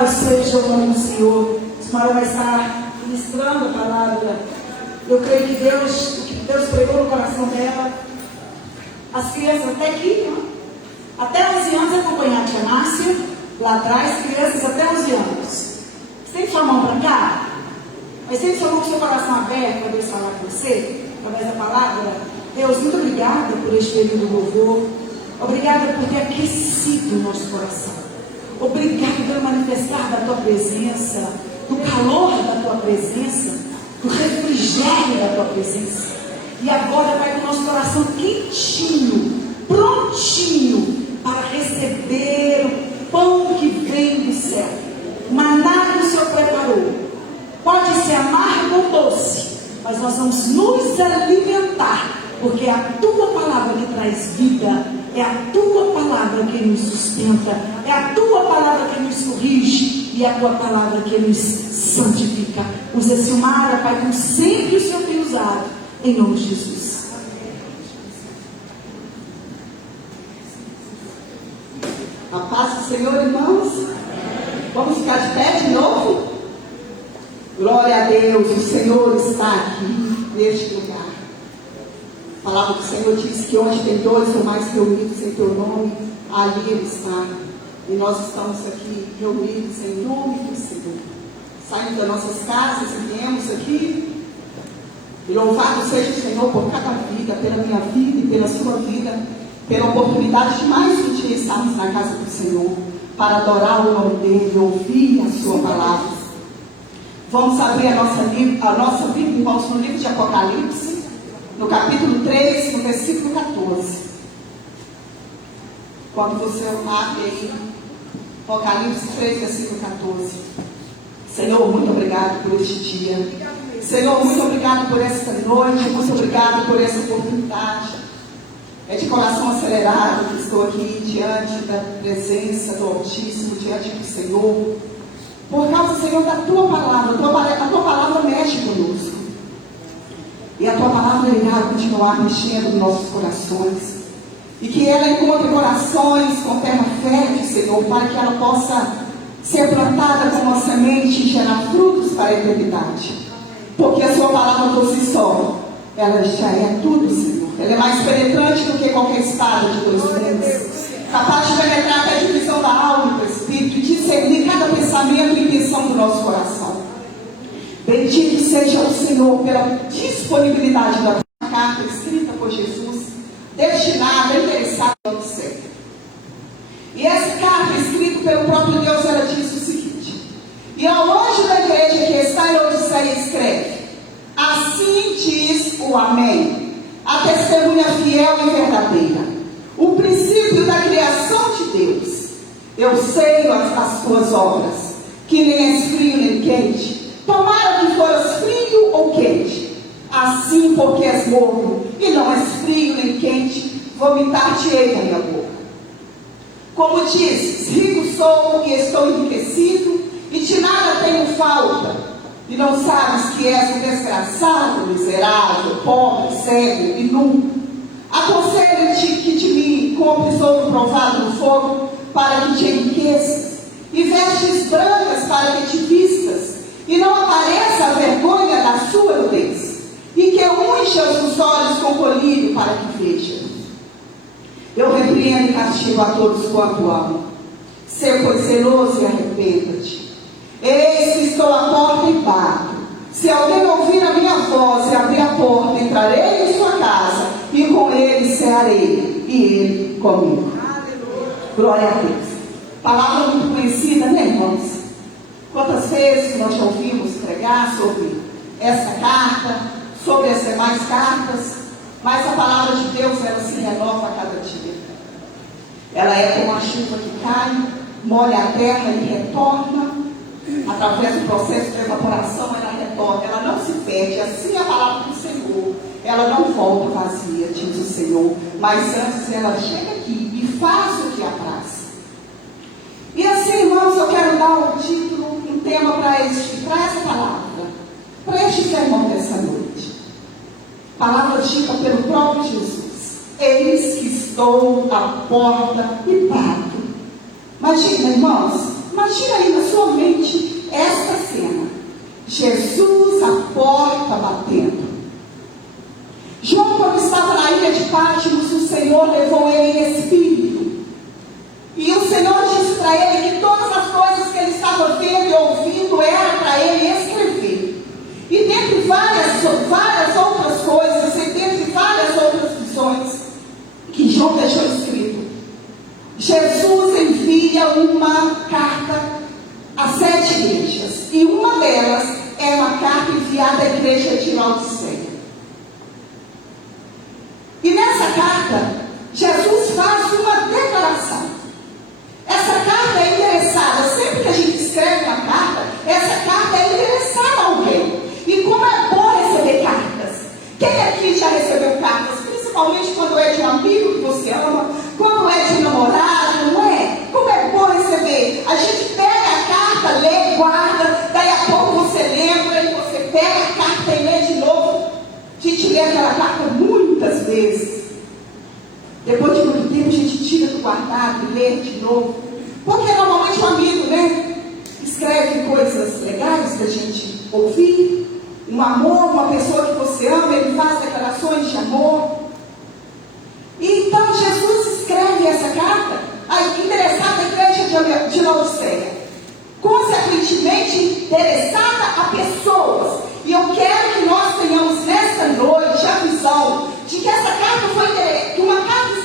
Louvado seja o nome do Senhor. A senhora vai estar ministrando a palavra. Eu creio que o que Deus pregou no coração dela, as crianças até aqui, né? Até 11 anos acompanhar a tia Márcia, lá atrás, crianças até 11 anos. Estende sua mão para cá, mas estende sua mão com seu coração aberto para Deus falar com você, através da palavra. Deus, muito obrigada por este período do louvor. Obrigada por ter aquecido o nosso coração. Obrigada pelo manifestar da tua presença, do calor da tua presença, do refrigério da tua presença. E agora vai com o nosso coração quentinho, prontinho para receber o pão que vem do céu. O maná que o Senhor preparou. Pode ser amargo ou doce, mas nós vamos nos alimentar, porque é a tua palavra que traz vida. É a tua palavra que nos sustenta, é a tua palavra que nos corrige, e é a tua palavra que nos santifica. Usa Silmara, Pai, como sempre o Senhor tem usado, em nome de Jesus. A paz do Senhor, irmãos. Vamos ficar de pé de novo? Glória a Deus, o Senhor está aqui neste lugar. A palavra do Senhor diz que onde tem dois ou mais reunidos em teu nome, ali Ele está. E nós estamos aqui reunidos em nome do Senhor. Saindo das nossas casas e viemos aqui. E louvado seja o Senhor por cada vida, pela minha vida e pela sua vida, pela oportunidade de mais um dia estarmos na casa do Senhor, para adorar o nome dEle, ouvir a sua palavra. Vamos abrir a nossa Bíblia, irmãos, no livro de Apocalipse, no capítulo 3, no versículo 14. Quando você abre aí, Apocalipse 3, versículo 14. Senhor, muito obrigado por este dia. Senhor, muito obrigado por esta noite. Muito obrigado por essa oportunidade. É de coração acelerado que estou aqui diante da presença do Altíssimo, diante do Senhor. Por causa, Senhor, da tua palavra. A tua palavra mexe conosco. E a tua palavra irá continuar mexendo nos nossos corações. E que ela encontre corações com terra fértil, Senhor, para que ela possa ser plantada como uma semente e gerar frutos para a eternidade. Porque a sua palavra por si só, ela já é tudo, Senhor. Ela é mais penetrante do que qualquer espada de dois gumes, capaz de penetrar até a divisão da alma e do espírito e discernir cada pensamento e intenção do nosso coração. Bendito seja o Senhor pela disponibilidade da tua carta escrita por Jesus, destinada a interessar ao céu. E essa carta escrita pelo próprio Deus, ela diz o seguinte: e ao anjo da igreja que está em Laodiceia escreve: assim diz o Amém, a testemunha fiel e verdadeira, o princípio da criação de Deus. Eu sei as tuas obras, que nem és frio nem quente. Tomara que foras frio ou quente. Assim, porque és morno e não és frio nem quente, vomitar-te-ei da minha boca. Como dizes, rico sou e estou enriquecido, e de nada tenho falta, e não sabes que és um desgraçado, miserável, pobre, cego e nu. Aconselho-te que de mim compres ouro provado no fogo, para que te enriqueças, e vestes brancas para que te vistas, e não apareça a vergonha da sua nudez, e que unjas os olhos com colírio para que vejam. Eu repreendo e castigo a todos quanto amo. Sê, pois, zeloso e arrependa-te. Eis que estou à porta e bato. Se alguém ouvir a minha voz e abrir a porta, entrarei em sua casa, e com ele cearei, e ele comigo. Aleluia. Glória a Deus. Palavra muito conhecida, né, irmãos? Quantas vezes nós já ouvimos pregar sobre essa carta, sobre as demais cartas, mas a palavra de Deus, ela se renova a cada dia. Ela é como a chuva que cai, molha a terra e retorna, através do processo de evaporação, ela retorna, ela não se perde. Assim é a palavra do Senhor, ela não volta vazia, diz o Senhor, mas antes ela chega aqui e faz o que apraz. E assim, irmãos, eu quero dar um título, um tema para essa palavra, para este sermão dessa noite. Palavra dita pelo próprio Jesus: eis que estou à porta e bato. Imagina, irmãos, Imagina aí na sua mente esta cena. Jesus a porta batendo. João, quando estava na ilha de Patmos, o Senhor levou ele em espírito. E o Senhor disse para ele que todas as coisas que ele estava vendo e ouvindo era para ele escrever. E dentre várias outras coisas, e dentre várias outras visões que João deixou escrito, Jesus envia uma carta a 7 igrejas. E uma delas é uma carta enviada à igreja de Laodiceia. E nessa carta, Jesus faz uma declaração. Essa carta é endereçada, sempre que a gente escreve uma carta, essa carta é endereçada a alguém. E como é bom receber cartas. Quem aqui já recebeu cartas? Principalmente quando é de um amigo que você ama, quando é de um namorado, não é? Como é bom receber. A gente pega a carta, lê, guarda, daí a pouco você lembra e você pega a carta e lê de novo. A gente lê aquela carta muitas vezes. Depois de muito tempo a gente tira do guardado e lê de novo. Porque normalmente o amigo, né, escreve coisas legais da gente ouvir. Um amor, uma pessoa que você ama, ele faz declarações de amor. E então Jesus escreve essa carta endereçada à igreja de Laodiceia. Consequentemente, interessada a pessoas. E eu quero que nós tenhamos nesta noite a visão de que essa carta foi de uma carta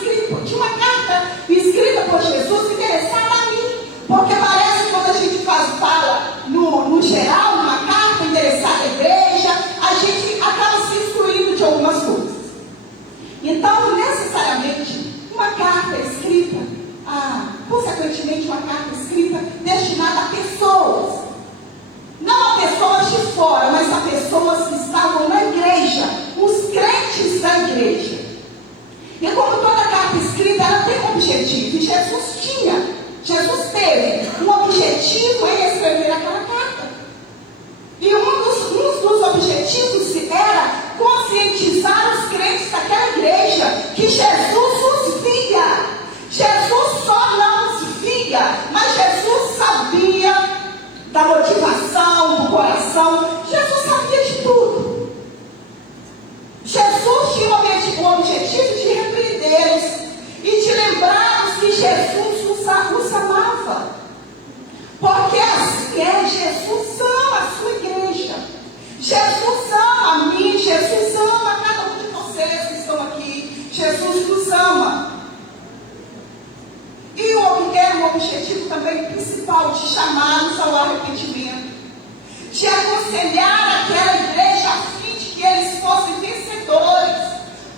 escrita por Jesus interessada a mim. Porque parece que quando a gente fala no geral, uma carta interessada à igreja, a gente acaba se excluindo de algumas coisas. Então, necessariamente, uma carta escrita, consequentemente, uma carta escrita destinada a pessoas. Não a pessoas de fora, mas a pessoas que estavam na igreja, os crentes da igreja. E como toda carta escrita, ela tem um objetivo, e Jesus teve um objetivo em escrever aquela carta. E um dos objetivos era conscientizar os crentes daquela igreja que Jesus os via. Jesus só não os via, mas Jesus sabia da motivação, do coração. Jesus sabia de tudo. Jesus tinha o objetivo de repreendê-los e de lembrá-los que Jesus os amava. Porque assim é, Jesus ama a sua igreja. Jesus ama a mim, Jesus ama cada um de vocês que estão aqui. Jesus nos ama. E era o objetivo também principal de chamá-los ao arrependimento, de aconselhar aquela igreja a fim de que eles fossem vencedores,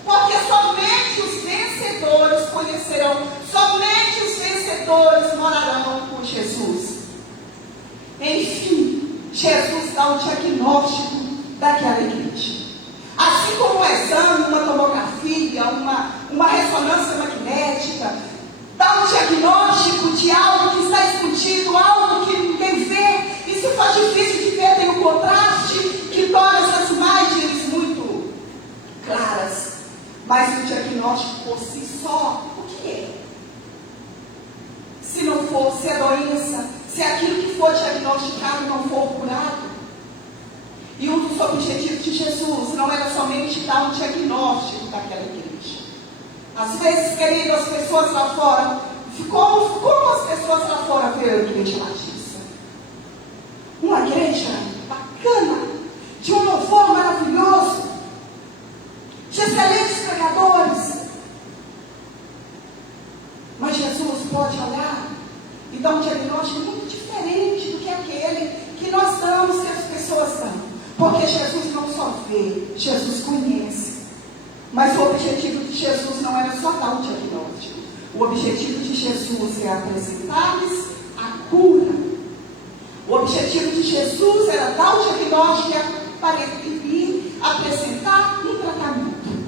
porque somente os vencedores conhecerão, somente os vencedores morarão com Jesus. Enfim, Jesus dá um diagnóstico daquela igreja. Assim como um exame, uma tomografia, uma ressonância magnética, dá um diagnóstico de algo que está escondido, algo que ninguém vê. E se for difícil de ver, tem um contraste que torna essas imagens muito claras. Mas o diagnóstico por si só, o que é? Se não for, se a doença, se aquilo que for diagnosticado não for curado. E um dos objetivos de Jesus não era somente dar um diagnóstico daquela igreja. Às vezes, querido, as pessoas lá fora, como as pessoas lá fora veem a igreja Batista? Uma igreja bacana, de um louvor maravilhoso, de excelentes pregadores. Mas Jesus pode olhar e dar um diagnóstico muito diferente do que aquele que nós damos, que as pessoas dão. Porque Jesus não só vê, Jesus conhece. Mas o objetivo de Jesus não era só dar um diagnóstico. O objetivo de Jesus é apresentar-lhes a cura. O objetivo de Jesus era dar o diagnóstico e apresentar um tratamento.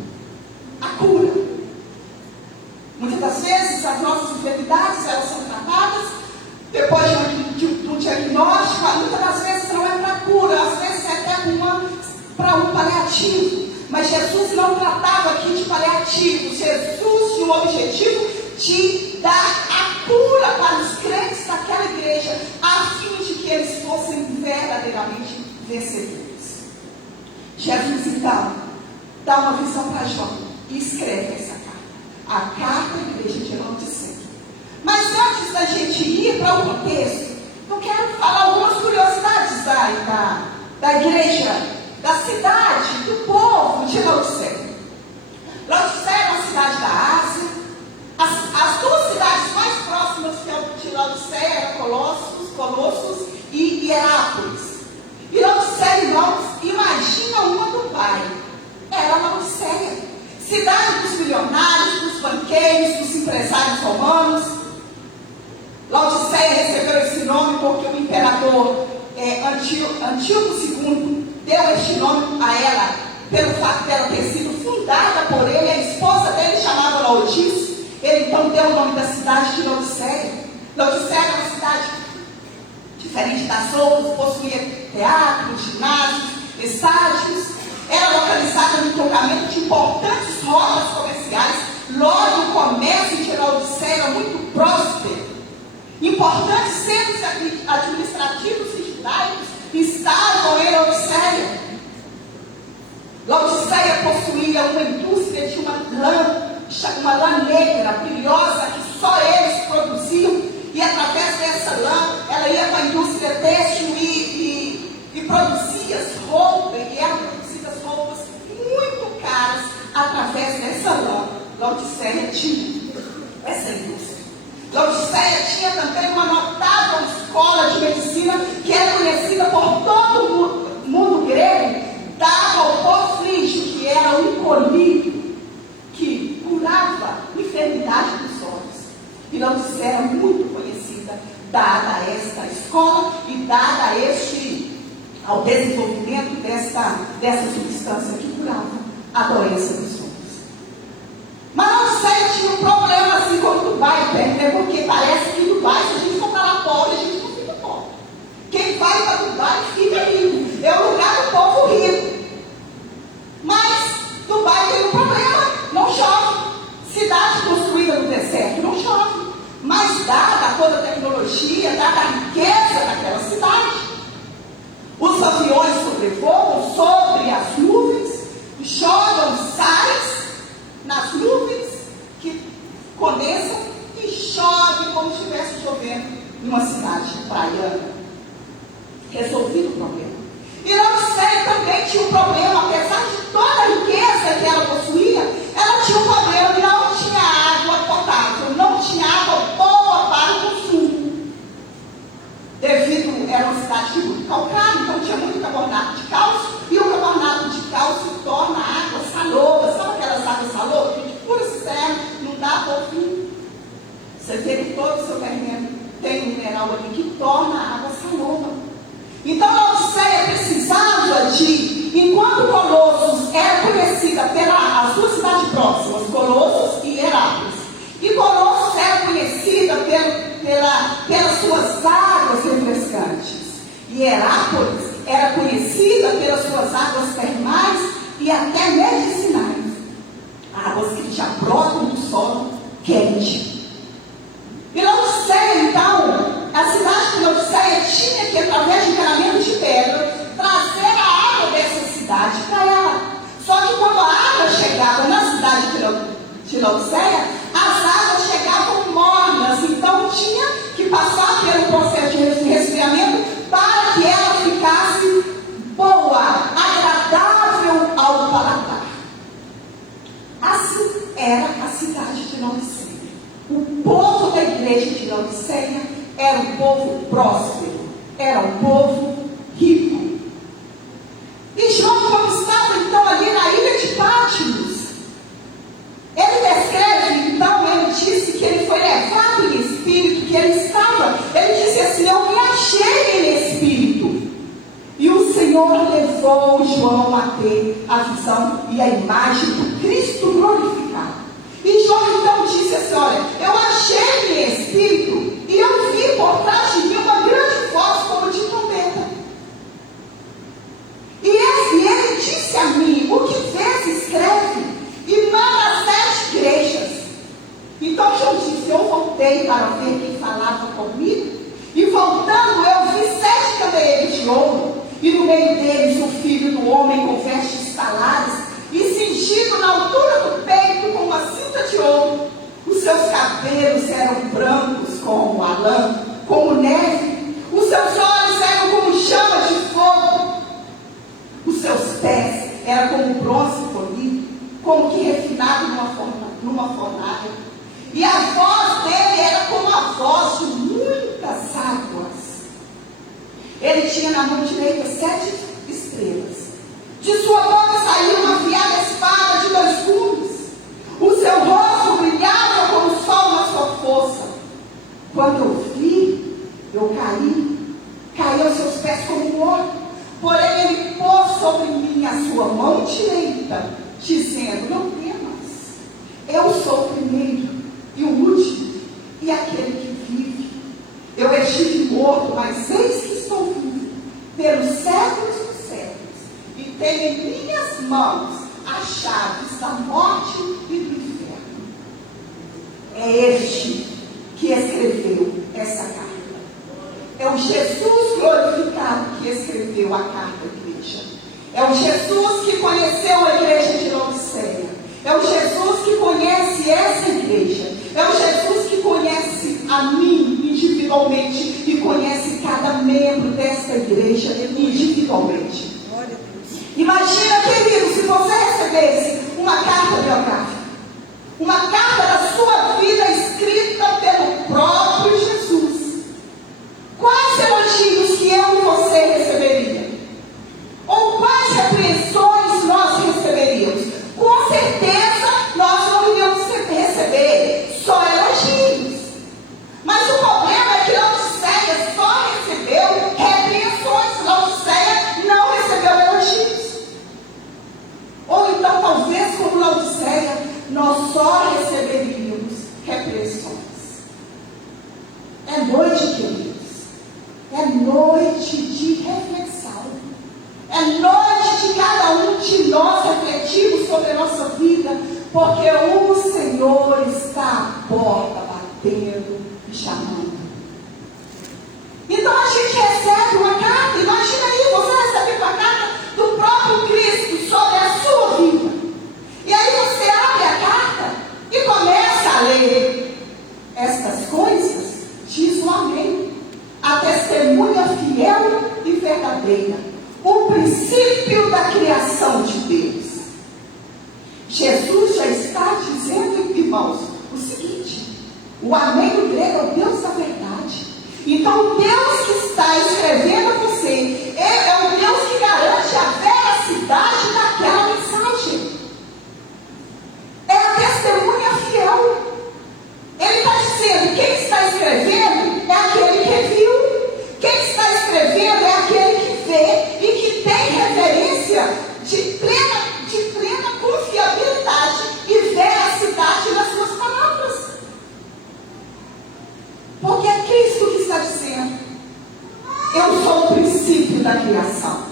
A cura. Muitas das vezes as nossas enfermidades elas são tratadas depois do diagnóstico. Muitas das vezes não é para cura, às vezes é até para um paliativo. Mas Jesus não tratava aqui de paliativos. Jesus tinha o objetivo de dar a cura para os crentes daquela igreja, vencedores. Jesus, então, dá uma visão para João e escreve essa carta. A carta da igreja de Laodiceia. Mas antes da gente ir para o contexto, eu quero falar algumas curiosidades da igreja, da cidade, do povo de Laodiceia. Laodiceia é uma cidade da Ásia. As duas cidades mais próximas de Laodiceia eram Colossos e Hierápolis. E Laodiceia, irmãos, imagina uma Dubai. Era Laodiceia, cidade dos milionários, dos banqueiros, dos empresários romanos. Laodiceia recebeu esse nome porque o imperador Antíoco II deu este nome a ela, pelo fato dela ter sido fundada por ele. A esposa dele chamava Laodice. Ele então deu o nome da cidade de Laodiceia. Laodiceia era uma cidade diferente das outras, possuía teatros, ginásios, estádios. Era localizada no entroncamento de importantes rotas comerciais. Logo, o comércio de Laodiceia era muito próspero. Importantes centros administrativos e judaicos estavam em Laodiceia. Laodiceia possuía uma indústria de uma lã negra, brilhosa, que só eles produziam, e através dessa lã, ela ia para a indústria têxtil e produzia roupas, e eram produzidas roupas muito caras através dessa lã. Laodiceia tinha essa indústria. Laodiceia tinha também uma notável escola de medicina, que era conhecida por todo o mundo grego, dava ao povo frígio, que era um colírio que curava enfermidade dos olhos. E Laodiceia era muito conhecida, dada a esta escola e dada ao desenvolvimento dessa substância que curava a doença dos olhos. Mas Laodiceia tinha um problema, assim como Dubai, porque parece que Dubai, se a gente for para lá pobre, a gente não fica pobre. Quem vai para Dubai fica rico. É o lugar do povo rico. Mas Dubai tem um problema, não chove. Cidade construída no deserto, não chove. Mas dada toda a tecnologia, dada a riqueza daquela cidade, os aviões sobrevoam sobre as nuvens, jogam sais nas nuvens que condensam e chove como se estivesse chovendo numa cidade praiana. Resolvido o problema. E Laodiceia também tinha um problema, apesar de toda a riqueza que ela possuía, ela tinha um problema, não tinha água potável, não tinha água boa para o consumo. Era uma cidade de muito calcário, então tinha muito carbonato de cálcio, e o carbonato de cálcio torna a água saloba. Sabe aquelas águas salobas que a gente pura cisterna, não dá para fim? Você vê que todo o seu terreno tem um mineral ali que torna a água saloba. Então Laodiceia precisava enquanto Colossos era conhecida as duas cidades próximas, Colossos e Hierápolis. E Colossos era conhecida pelas suas águas refrescantes. E Hierápolis era conhecida pelas suas águas termais e até medicinais. Águas que já brotam do solo quente. E Laodiceia, então, a cidade de Laodiceia tinha que, através de encanamento de pedra, trazer a água dessa cidade para ela. Só que quando a água chegava na cidade de Laodiceia, as águas chegavam mornas, então tinha que passar pelo processo de resfriamento para que ela ficasse boa, agradável ao paladar. Assim era a cidade de Laodiceia. O povo da igreja de Laodiceia era um povo próspero, era um povo rico. E João, como estava então ali na ilha de Patmos, ele descreve, então, ele disse que ele foi levado em espírito, que ele disse assim: eu me achei em espírito. E o Senhor levou João a ter a visão e a imagem do Cristo glorificado. E João então disse assim: olha, eu achei em espírito e eu vi por trás de mim uma grande voz como de trombeta. E ele disse a mim: o que vês, escreve e manda às 7 igrejas. Então João disse: eu voltei para ver quem falava comigo, e voltando eu vi 7 candeeiros de ouro, e no meio deles o filho do homem com vestes talares e cingido na altura do peito com uma cinta de ouro. Os seus cabelos eram brancos como a lã, como neve. Os seus olhos eram como chama de fogo. Os seus pés eram como bronze polido, como que refinado numa fornalha. E a voz dele era como a voz de muitas águas. Ele tinha na mão direita 7 estrelas. De sua boca saiu uma afiada espada de 2 gumes. O seu rosto brilhava como o sol na sua força. Quando eu vi, eu caí aos seus pés como morto. Porém ele pôs sobre mim a sua mão direita, dizendo: não temas, eu sou o primeiro e o último, e aquele que vive. Eu estive morto, mas eis que estou vivo, pelos séculos dos séculos, e tenho em minhas mãos as chaves da morte e do inferno. É este que escreveu essa carta. É o Jesus glorificado que escreveu a carta à igreja. É o Jesus que conheceu a igreja de Laodiceia. É o Jesus que conhece essa igreja. É o Jesus que conhece a mim individualmente e conhece cada membro dessa igreja individualmente. Imagina, querido, se você recebesse uma carta biográfica, uma carta da sua vida escrita pelo próprio Jesus. Quais elogios que eu e você receberia? Ou quais repreensões nós receberíamos? Com certeza nós não iríamos receber só elogios. Mas o problema é que Laodiceia só recebeu repreensões. Laodiceia não recebeu elogios. Ou então talvez como Laodiceia nós só receberíamos repreensões. É noite, queridos. É noite de reflexão. É noite de cada um de nós refletirmos sobre a nossa vida, porque o Senhor está à porta, batendo e chamando. Então a gente recebe uma carta. Imagina aí, você recebe uma carta do próprio Cristo sobre a sua vida. E aí você abre a carta e começa a ler estas coisas. Diz o amém. A testemunha fiel e verdadeira, o princípio da criação de Deus. Jesus já está dizendo, irmãos, o seguinte: o amém do grego é o Deus da verdade. Então o Deus que está escrevendo a você é o Deus que garante a veracidade daquela mensagem. É a testemunha fiel. Ele está dizendo: quem está escrevendo é aquele que viu. Quem está escrevendo é aquele que vê e que tem referência de plena confiabilidade e veracidade nas suas palavras. Porque é Cristo que está dizendo: eu sou o princípio da criação.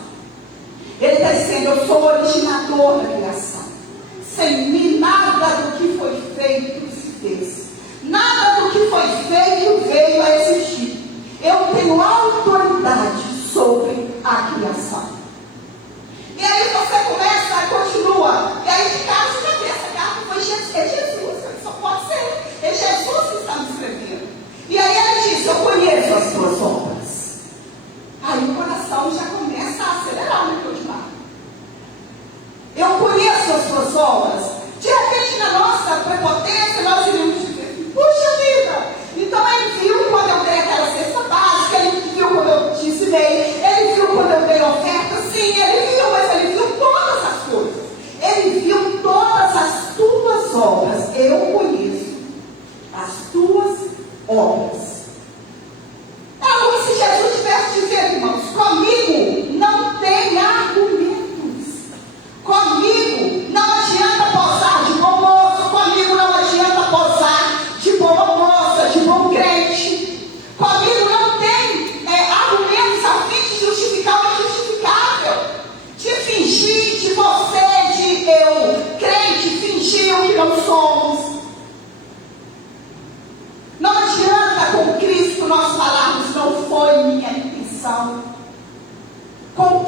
Ele está dizendo: eu sou o originador da criação. Sem mim nada do que foi feito se fez. Nada do que foi feito veio a existir. Eu tenho autoridade sobre a criação. E aí você começa, continua. E aí de cara você já vê, essa carta foi Jesus. É Jesus, só pode ser. É Jesus que está me escrevendo. E aí ele diz: eu conheço as tuas obras. Aí o coração já começa a acelerar, né, Clodimar? Eu conheço as tuas obras. De repente, na nossa prepotência, nós iríamos dizer: puxa vida! Então ele viu quando eu dei aquela cesta básica, ele viu quando eu te ensinei, ele viu quando eu dei oferta, sim, ele viu, mas ele viu todas as coisas. Ele viu todas as tuas obras. Eu conheço as tuas obras. É como se Jesus estivesse dizendo, irmãos: comigo não tem argumentos. Comigo não adianta posar de bom moço. Comigo não adianta posar de boa moça, de bom crente. Comigo não tem argumentos a fim de justificar o injustificável. De fingir de você, de eu, crente, fingir o que não somos. Não adianta com Cristo nós falarmos: não foi minha intenção. Com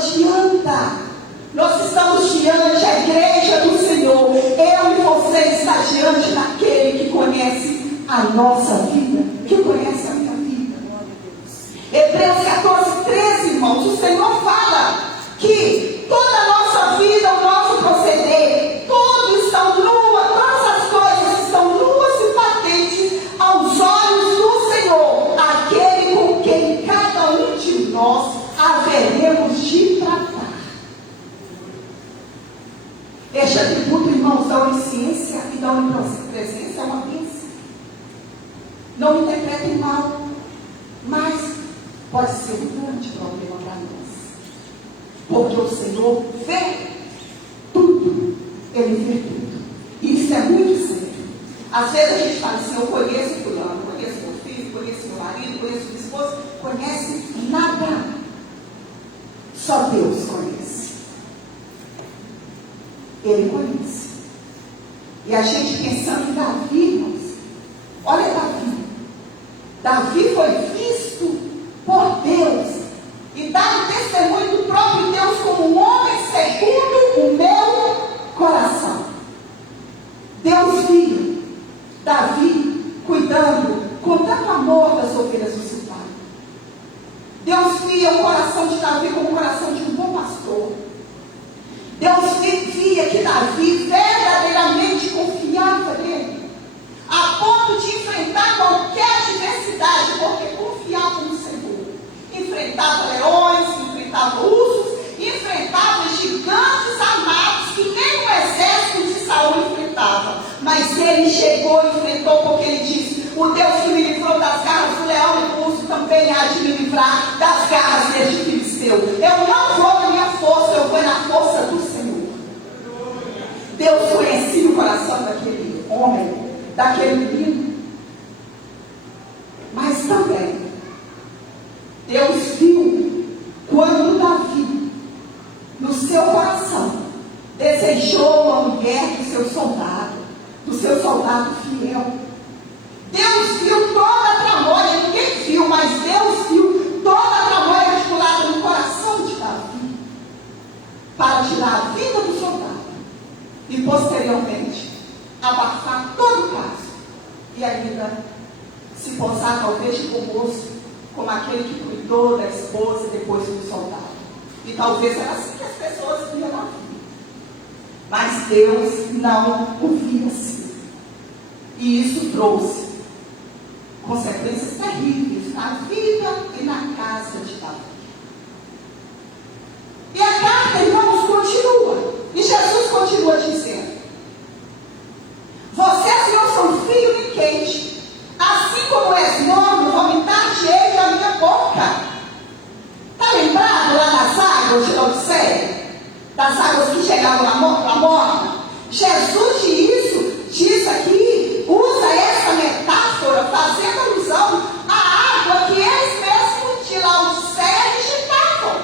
adianta. Nós estamos diante da igreja do Senhor. Eu e você está diante daquele que conhece a nossa vida, que conhece a minha vida. Hebreus 14, 13, irmãos, o Senhor fala que toda a nossa vida, o nosso proceder, tudo está nua, todas as coisas estão nuas e patentes aos olhos do Senhor, aquele com quem cada um de nós haveremos de tratar. Este atributo, irmãos, da onisciência e da onipresença é uma bênção. Não me interpretem mal, mas pode ser um grande problema para nós. Porque o Senhor vê tudo. Ele vê tudo. E isso é muito sério. Às vezes a gente fala assim, eu conheço fulano, conheço meu filho, conheço meu marido, conheço minha esposa. Conhece nada. Só Deus conhece. Ele conhece. E a gente pensando em Davi, irmãos. Olha Davi. Davi foi visto por Deus. E dá o testemunho do próprio Deus como um homem segundo o meu coração. Deus via Davi cuidando com tanto amor das ovelhas do seu pai. Deus via o coração de Davi como o coração de um bom pastor. Deus via que Davi verdadeiramente confiava nele, a ponto de enfrentar qualquer adversidade, porque confiava no Senhor. Enfrentava leões, enfrentava ursos, enfrentava gigantes armados que nem o exército de Saul enfrentava. Mas ele chegou e enfrentou, porque ele disse: o Deus que me livrou das garras do leão e do urso também há de me livrar das garras deste filisteu. Eu não vou na minha força, eu vou na força do Senhor. Deus conhecia o coração daquele homem, daquele menino. Mas também Deus viu quando Davi, no seu coração, desejou a mulher do seu soldado fiel. Deus viu toda a tramóia, ninguém viu, mas Deus viu toda a tramóia articulada no coração de Davi, para tirar a vida do soldado e posteriormente abafar todo o caso e ainda se posar talvez de bom moço, como aquele que cuidou da esposa depois do soldado. E talvez era assim que as pessoas viam na vida. Mas Deus não o via assim. E isso trouxe consequências terríveis na vida e na casa de Davi. E a carta, irmãos, continua. E Jesus continua dizendo: vocês não são frio nem quente, assim como és morno, vomitar-te-ei da minha boca. Está lembrado lá das águas de Laodiceia? Das águas que chegavam à morna? Jesus diz aqui, usa essa metáfora, fazendo alusão à água que eles mesmos de Laodiceia rejeitavam.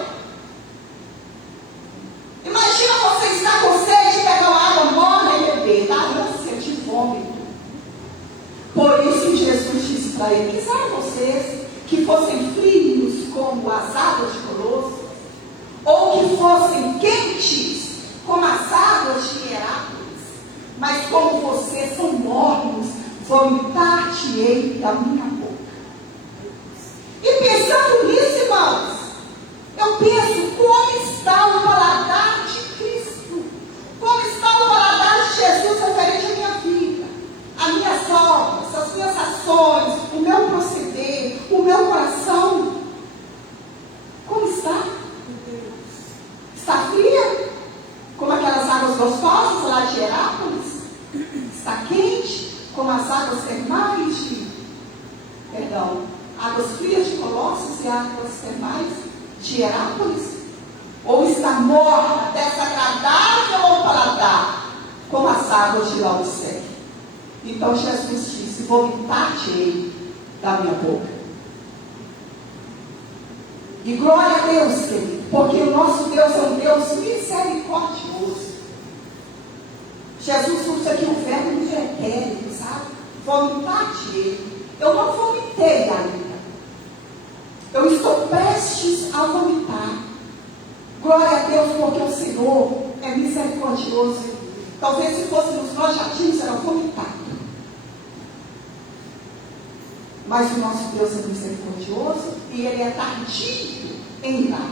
Imagina você estar com sede, pegar uma água morna e beber, dá ânsia de vômito. Por isso Jesus disse para ele: quiser vocês que fossem frios como as águas de Colosso, ou que fossem quentes como as águas de Herápolis, mas como vocês são mornos, vomitar-te-ei da minha boca. E pensando nisso, irmãos, eu penso como está o paladar de Cristo, como está o paladar de Jesus referente à minha vida, as minhas obras, as minhas ações, o meu proceder, o meu coração. Como está? Está fria? Como aquelas águas gostosas lá de Herápolis? Está quente? Como as águas termais águas frias de Colossos e águas termais de Herápolis? Ou está morna, desagradável ao paladar, como as águas de Laodiceia? Então Jesus disse: vomitar-te-ei da minha boca. E glória a Deus, querido, porque o nosso Deus é um Deus misericordioso. Jesus usa aqui o verbo do pretérito, sabe? Vomitar-te-ei. Eu não vomitei ainda. Eu estou prestes a vomitar. Glória a Deus, porque o Senhor é misericordioso. Talvez se fôssemos nós, já tínhamos era vomitado. Mas o nosso Deus é misericordioso e Ele é tardio em irar.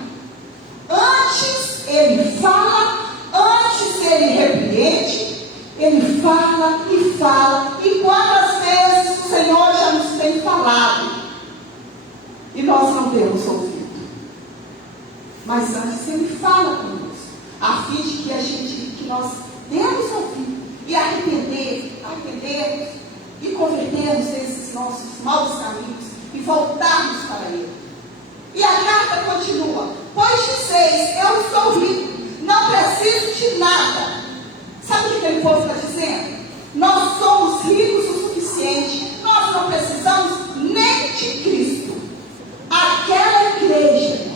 Antes Ele fala, antes Ele repreende, Ele fala. E quantas vezes o Senhor já nos tem falado e nós não temos ouvido. Mas antes Ele fala conosco, a fim de que nós demos ouvido e arrependermos e convertermos esses nossos maus caminhos e voltarmos para Ele. E a carta continua: pois disseis, eu estou rico, não preciso de nada. Sabe o que aquele povo está dizendo? Nós somos ricos o suficiente, nós não precisamos nem de Cristo. Aquela igreja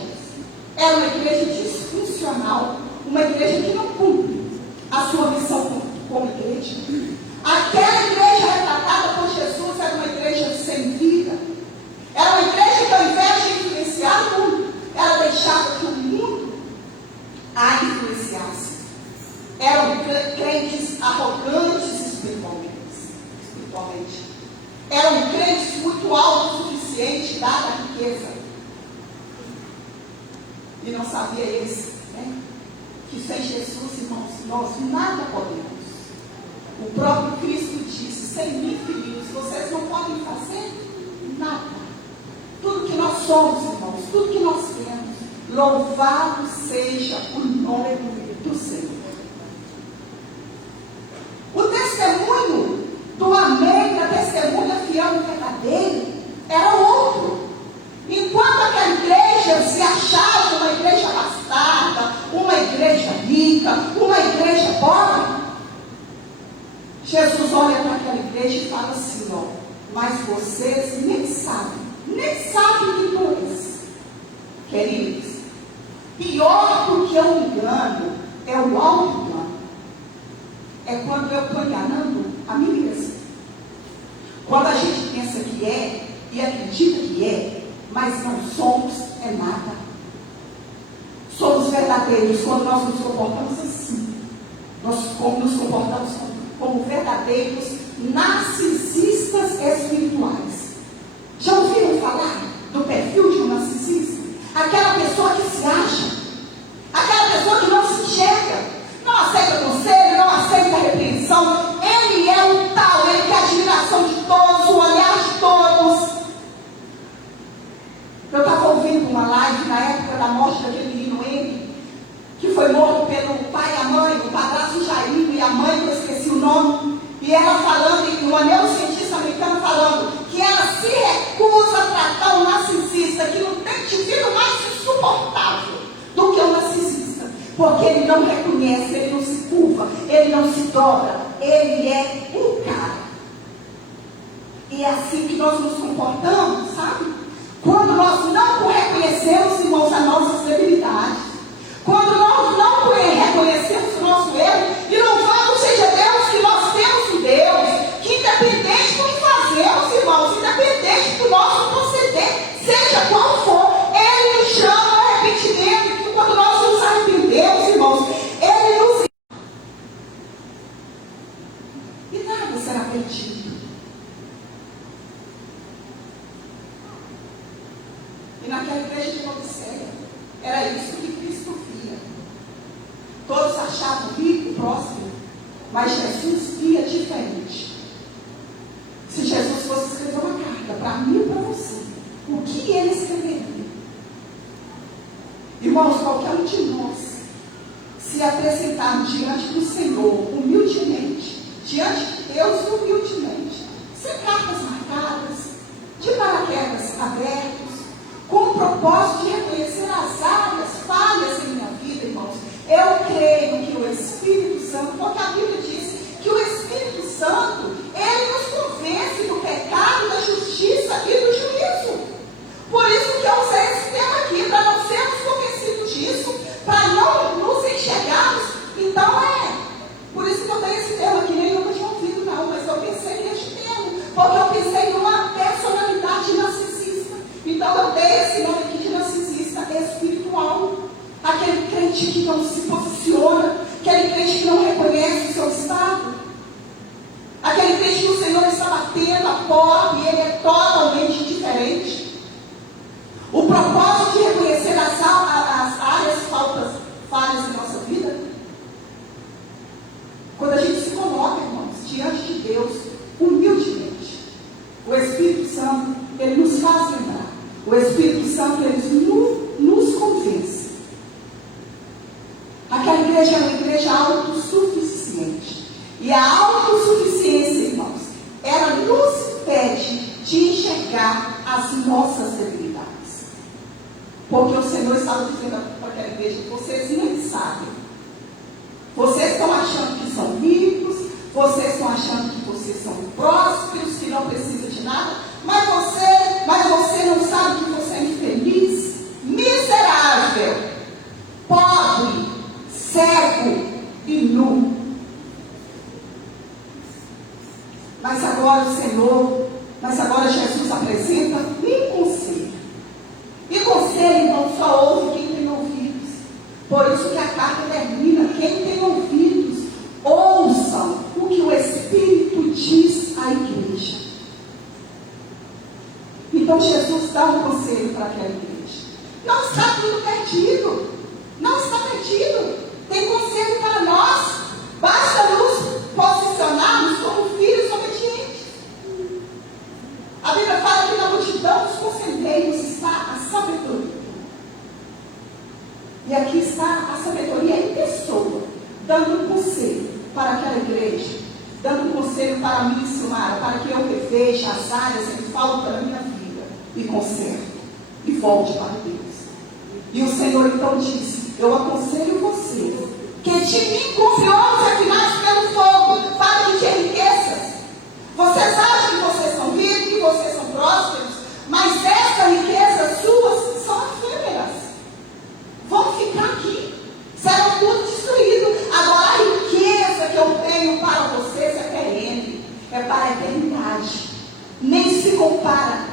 era uma igreja disfuncional, uma igreja que não cumpre a sua missão como igreja. Aquela igreja retratada por Jesus era uma igreja sem vida. Era uma igreja que, ao invés de influenciar o mundo, ela deixava que o mundo a influenciasse. Eram crentes arrogantes espiritualmente. Eram crentes muito altos o suficiente, dada a riqueza. E não sabia eles, né, que sem Jesus, irmãos, nós nada podemos. O próprio Cristo disse: sem mim, filhos, vocês não podem fazer nada. Tudo que nós somos, irmãos, tudo que nós temos, louvado seja o nome do Senhor. O testemunho do amém, da testemunha fiel e verdadeira, era outro. Enquanto aquela igreja se achava uma igreja bastarda, uma igreja rica, uma igreja pobre, Jesus olha para aquela igreja e fala assim: ó, mas vocês nem sabem que dois. Queridos, pior do que o engano é o auto-engano. É quando eu estou enganando a mim mesmo. Quando a gente pensa que é e acredita que é, mas não somos, é nada. Somos verdadeiros quando nós nos comportamos assim. Nós nos comportamos como verdadeiros narcisistas espirituais. Já ouviram falar do perfil de um narcisista? Aquela pessoa que se acha, aquela pessoa que não se enxerga, não aceita conselho, não aceita repreensão. Ele é o tal, ele quer a admiração de todos, o olhar de todos. Eu estava ouvindo uma live na época da morte daquele menino M, que foi morto pelo pai e a mãe, o padrasto Jair e a mãe, que eu esqueci o nome, e ela falando, e uma neurocientista americana falando, que ela se recusa a tratar o narcisista, que não tem tido mais insuportável do que o narcisista, porque ele não reconhece, ele não se curva, ele não se dobra, ele é um cara. E é assim que nós nos comportamos, sabe? Quando nós não reconhecemos, irmãos, as nossas debilidades, quando nós não reconhecemos o nosso erro, e louvado seja Deus que nós temos um Deus que, independente do que fazemos, irmãos, independente do nosso proceder, seja qual for, Ele nos chama ao arrependimento. E quando nós nos arrependemos, irmãos, Ele nos... E nada será perdido. E naquela igreja de Laodiceia, era isso que Cristo via. Todos achavam rico, próspero, mas Jesus via diferente. Se Jesus fosse escrever uma carta para mim e para você, o que ele escreveria? Irmãos, qualquer um de nós, se apresentarmos diante do Senhor, humildemente, diante de Deus, humildemente, sem cartas marcadas, de paraquedas abertos, com o propósito de reconhecer as áreas falhas em minha vida, irmãos, eu creio que o Espírito Santo, porque a Bíblia diz que o Espírito Santo, ele nos convence do pecado, da justiça e do juízo. Por isso que eu usei esse tema aqui, para não sermos convencidos disso, para não nos enxergarmos. Então por isso que eu dei esse tema aqui, nem nunca tinha ouvido não, mas eu pensei neste tema, porque eu pensei numa personalidade narcisista. Então eu dei esse nome aqui de narcisista espiritual. Aquele crente crente que não se posiciona, aquele crente que não reconhece o seu estado, aquele crente que o Senhor está batendo a porta e ele é totalmente diferente. O propósito de reconhecer as áreas falhas em nossa vida, quando a gente se coloca, irmãos, diante de Deus, humildemente, o Espírito Santo, ele nos faz lembrar. O Espírito Santo, ele nos convence. Aquela igreja é uma igreja autossuficiente. E a autossuficiência, irmãos, ela nos pede de enxergar as nossas debilidades. Porque o Senhor estava dizendo para aquela igreja: vocês nem sabem. Vocês estão achando que são ricos, vocês estão achando que vocês são prósperos, que não precisam de nada, mas você não sabe que você é infeliz, miserável, pobre, cego e nu. Mas agora Jesus apresenta um conselho. E conselho, irmão, só ouve quem tem ouvidos. Por isso que a carta termina: quem tem ouvidos, ouçam o que o Espírito diz à igreja. Então Jesus dá um conselho para aquela igreja. Não está tudo perdido. Não está perdido. Tem conselho para nós. Basta nos posicionarmos como filhos obedientes. A Bíblia fala que na multidão dos conselheiros está a sabedoria. E aqui está a sabedoria em pessoa, dando um conselho para aquela igreja, dando um conselho para mim, Silmara, para que eu reveja as áreas que faltam na minha vida e conserte e volte para Deus. E o Senhor então disse: eu aconselho você que de mim confiou os refinais pelo fogo para encher riquezas. Vocês acham que vocês são ricos, que vocês são prósperos, mas essas riquezas suas são efêmeras. Vão ficar aqui, serão tudo destruído. Agora a riqueza que eu tenho para vocês é perene, é para a eternidade. Nem se compara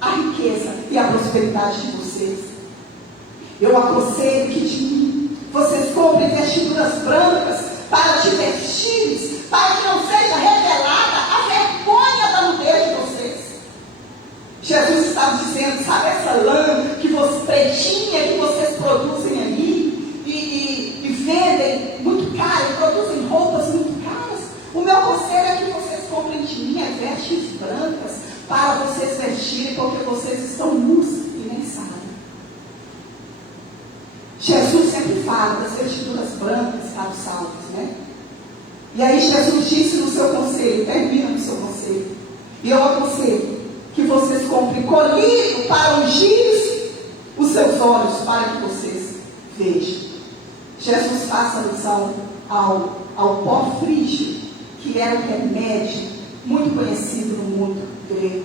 a riqueza e a prosperidade de vocês. Eu aconselho que de mim vocês comprem vestiduras brancas para te vestir, para que não seja revelada a vergonha da nudez de vocês. Jesus estava dizendo: sabe essa lã que você pretinha, que vocês produzem ali e vendem muito caro, e produzem roupas muito caras? O meu conselho é que vocês comprem de mim vestes brancas para vocês vestirem, porque vocês estão nus e nem sabem. Jesus sempre fala das vestiduras brancas para os salvos, né? E aí Jesus disse no seu conselho, termina no seu conselho: e eu aconselho que vocês comprem colírio para ungir os seus olhos, para que vocês vejam. Jesus faz alusão ao pó frígio, que era um remédio muito conhecido no mundo grego,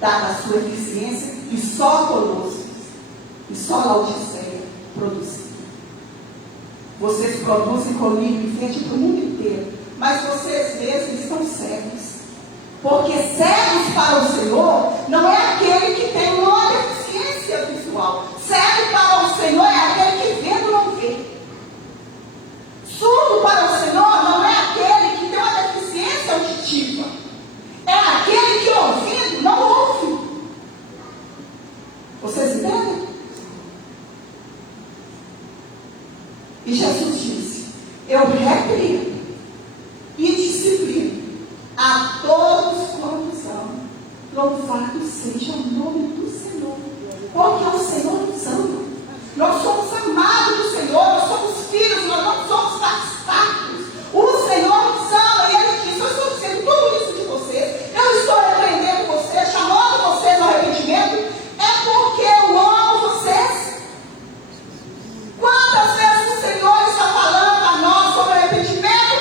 dada a sua eficiência, e só Colossos e só Laodiceia produzir. Vocês produzem colírio e vendem para o mundo inteiro, mas vocês mesmos estão cegos. Porque cegos para o Senhor não é aquele que tem uma deficiência visual. Cego para o Senhor é aquele que vendo não vê. Surdo para o Senhor não é aquele que tem uma deficiência auditiva. É aquele que ouvindo não ouve. Vocês entendem? E Jesus disse: eu repreendo e disciplino a todos quantos amam. Louvado seja o nome do Senhor, porque o Senhor nos ama. Nós somos amados do Senhor, nós somos filhos, nós não somos bastardos. O Senhor nos ama e Ele diz: eu estou dizendo tudo isso de vocês, eu estou repreendendo vocês, chamando vocês ao arrependimento, é porque eu amo vocês. Quantas vezes o Senhor está falando a nós sobre arrependimento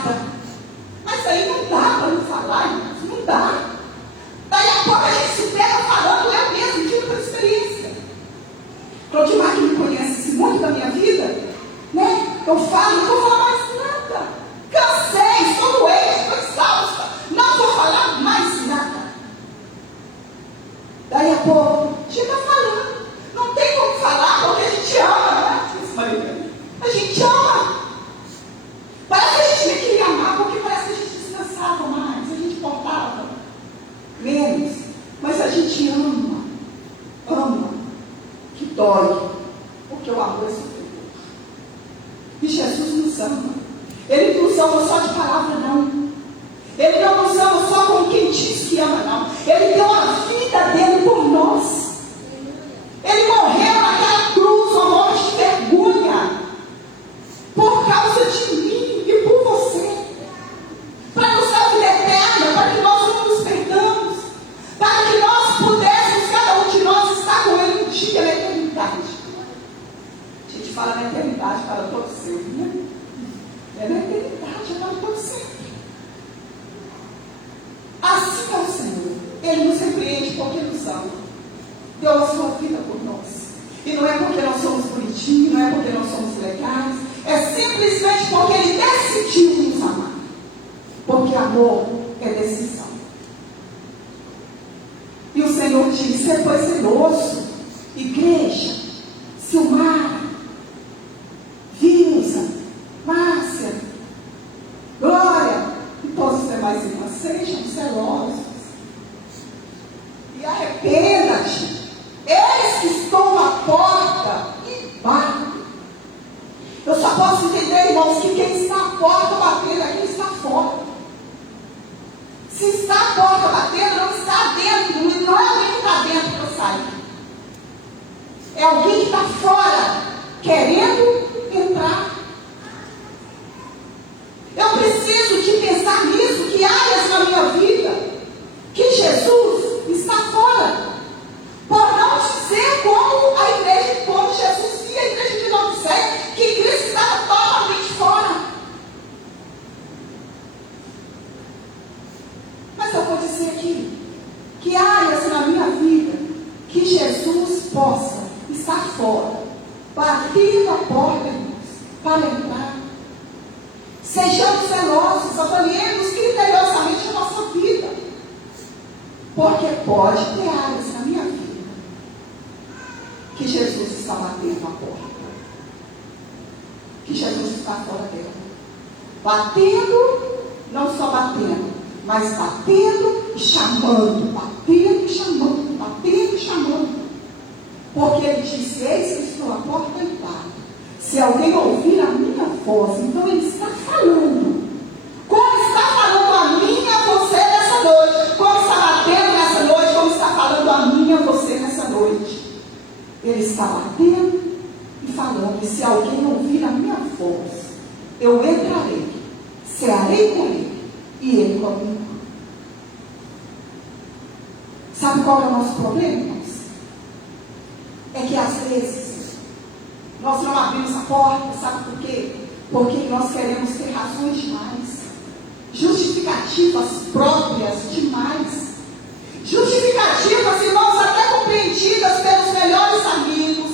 ensinada. Mas aí não dá para não falar, irmãos, não dá. Daí a pouco a gente se pega falando, eu mesmo, digo por experiência. Claudimar, que me conhece muito da minha vida, né? Eu falo, não vou falar mais nada. Cansei, estou doente, estou exausta. Não vou falar mais nada. Daí a pouco, a gente está falando. Não tem como falar porque a gente ama, né? A gente ama. Parece que a gente nem queria amar, porque parece que a gente descansava mais, a gente portava menos. Mas a gente ama. Ama. Que dói. Porque o amor é sofredor. E Jesus nos ama. Ele não nos ama só de palavra, não. Ele não nos ama só como quem diz que ama, não. Ele deu a vida dele por nós. Ele morreu naquela cruz, uma morte de vergonha, por causa de mim e por você, para nos dar vida eterna, para que nós não nos perdamos, para que nós pudéssemos, cada um de nós, estar com Ele um dia na eternidade. A gente fala na eternidade para todo sempre, né? É na eternidade, é para todo sempre. Assim é o Senhor. Ele nos repreende porque nos ama. Deu a sua vida por nós. E não é porque nós somos bonitinhos, não é porque nós somos legais, é simplesmente porque Ele decidiu nos amar. Porque amor é decisão. E o Senhor diz: você foi zeloso, igreja, Silmara, Vilsa, Márcia, Glória, e todos os demais irmãos, sejam zelosos. E arrependa-te. Eis que estou na porta e bato. Eu só posso entender, irmãos, que quem está à porta batendo é quem está fora. Se está à porta batendo, não está dentro. Não é alguém que está dentro para sair. É alguém que está fora, querendo entrar. Eu preciso de pensar nisso, que áreas na minha vida que Jesus está fora. Por não dizer como a igreja, como Jesus via a igreja de Laodiceia, que Cristo estava totalmente fora. Mas eu vou dizer aqui, que áreas na minha vida que Jesus possa estar fora, batendo a porta, irmãos, para entrar. Sejamos zelosos, avaliemos criteriosamente a nossa vida. Porque pode ter áreas na minha vida que Jesus está batendo a porta. Que Jesus está fora dela. Batendo, não só batendo, mas batendo e chamando, batendo e chamando, batendo e chamando. Porque Ele disse: eis que estou à porta e bato. Se alguém ouvir a minha voz, então Ele está falando. Como está falando a mim e a você nessa noite. Como está batendo nessa noite, como está falando a mim e a você nessa noite. Ele está batendo e falando. E se alguém ouvir a minha voz, eu entrarei, cearei com ele e ele comigo. Sabe qual é o nosso problema, irmãos? É que às vezes nós não abrimos a porta, sabe por quê? Porque nós queremos ter razões demais, justificativas próprias demais, justificativas, irmãos, até compreendidas pelos melhores amigos,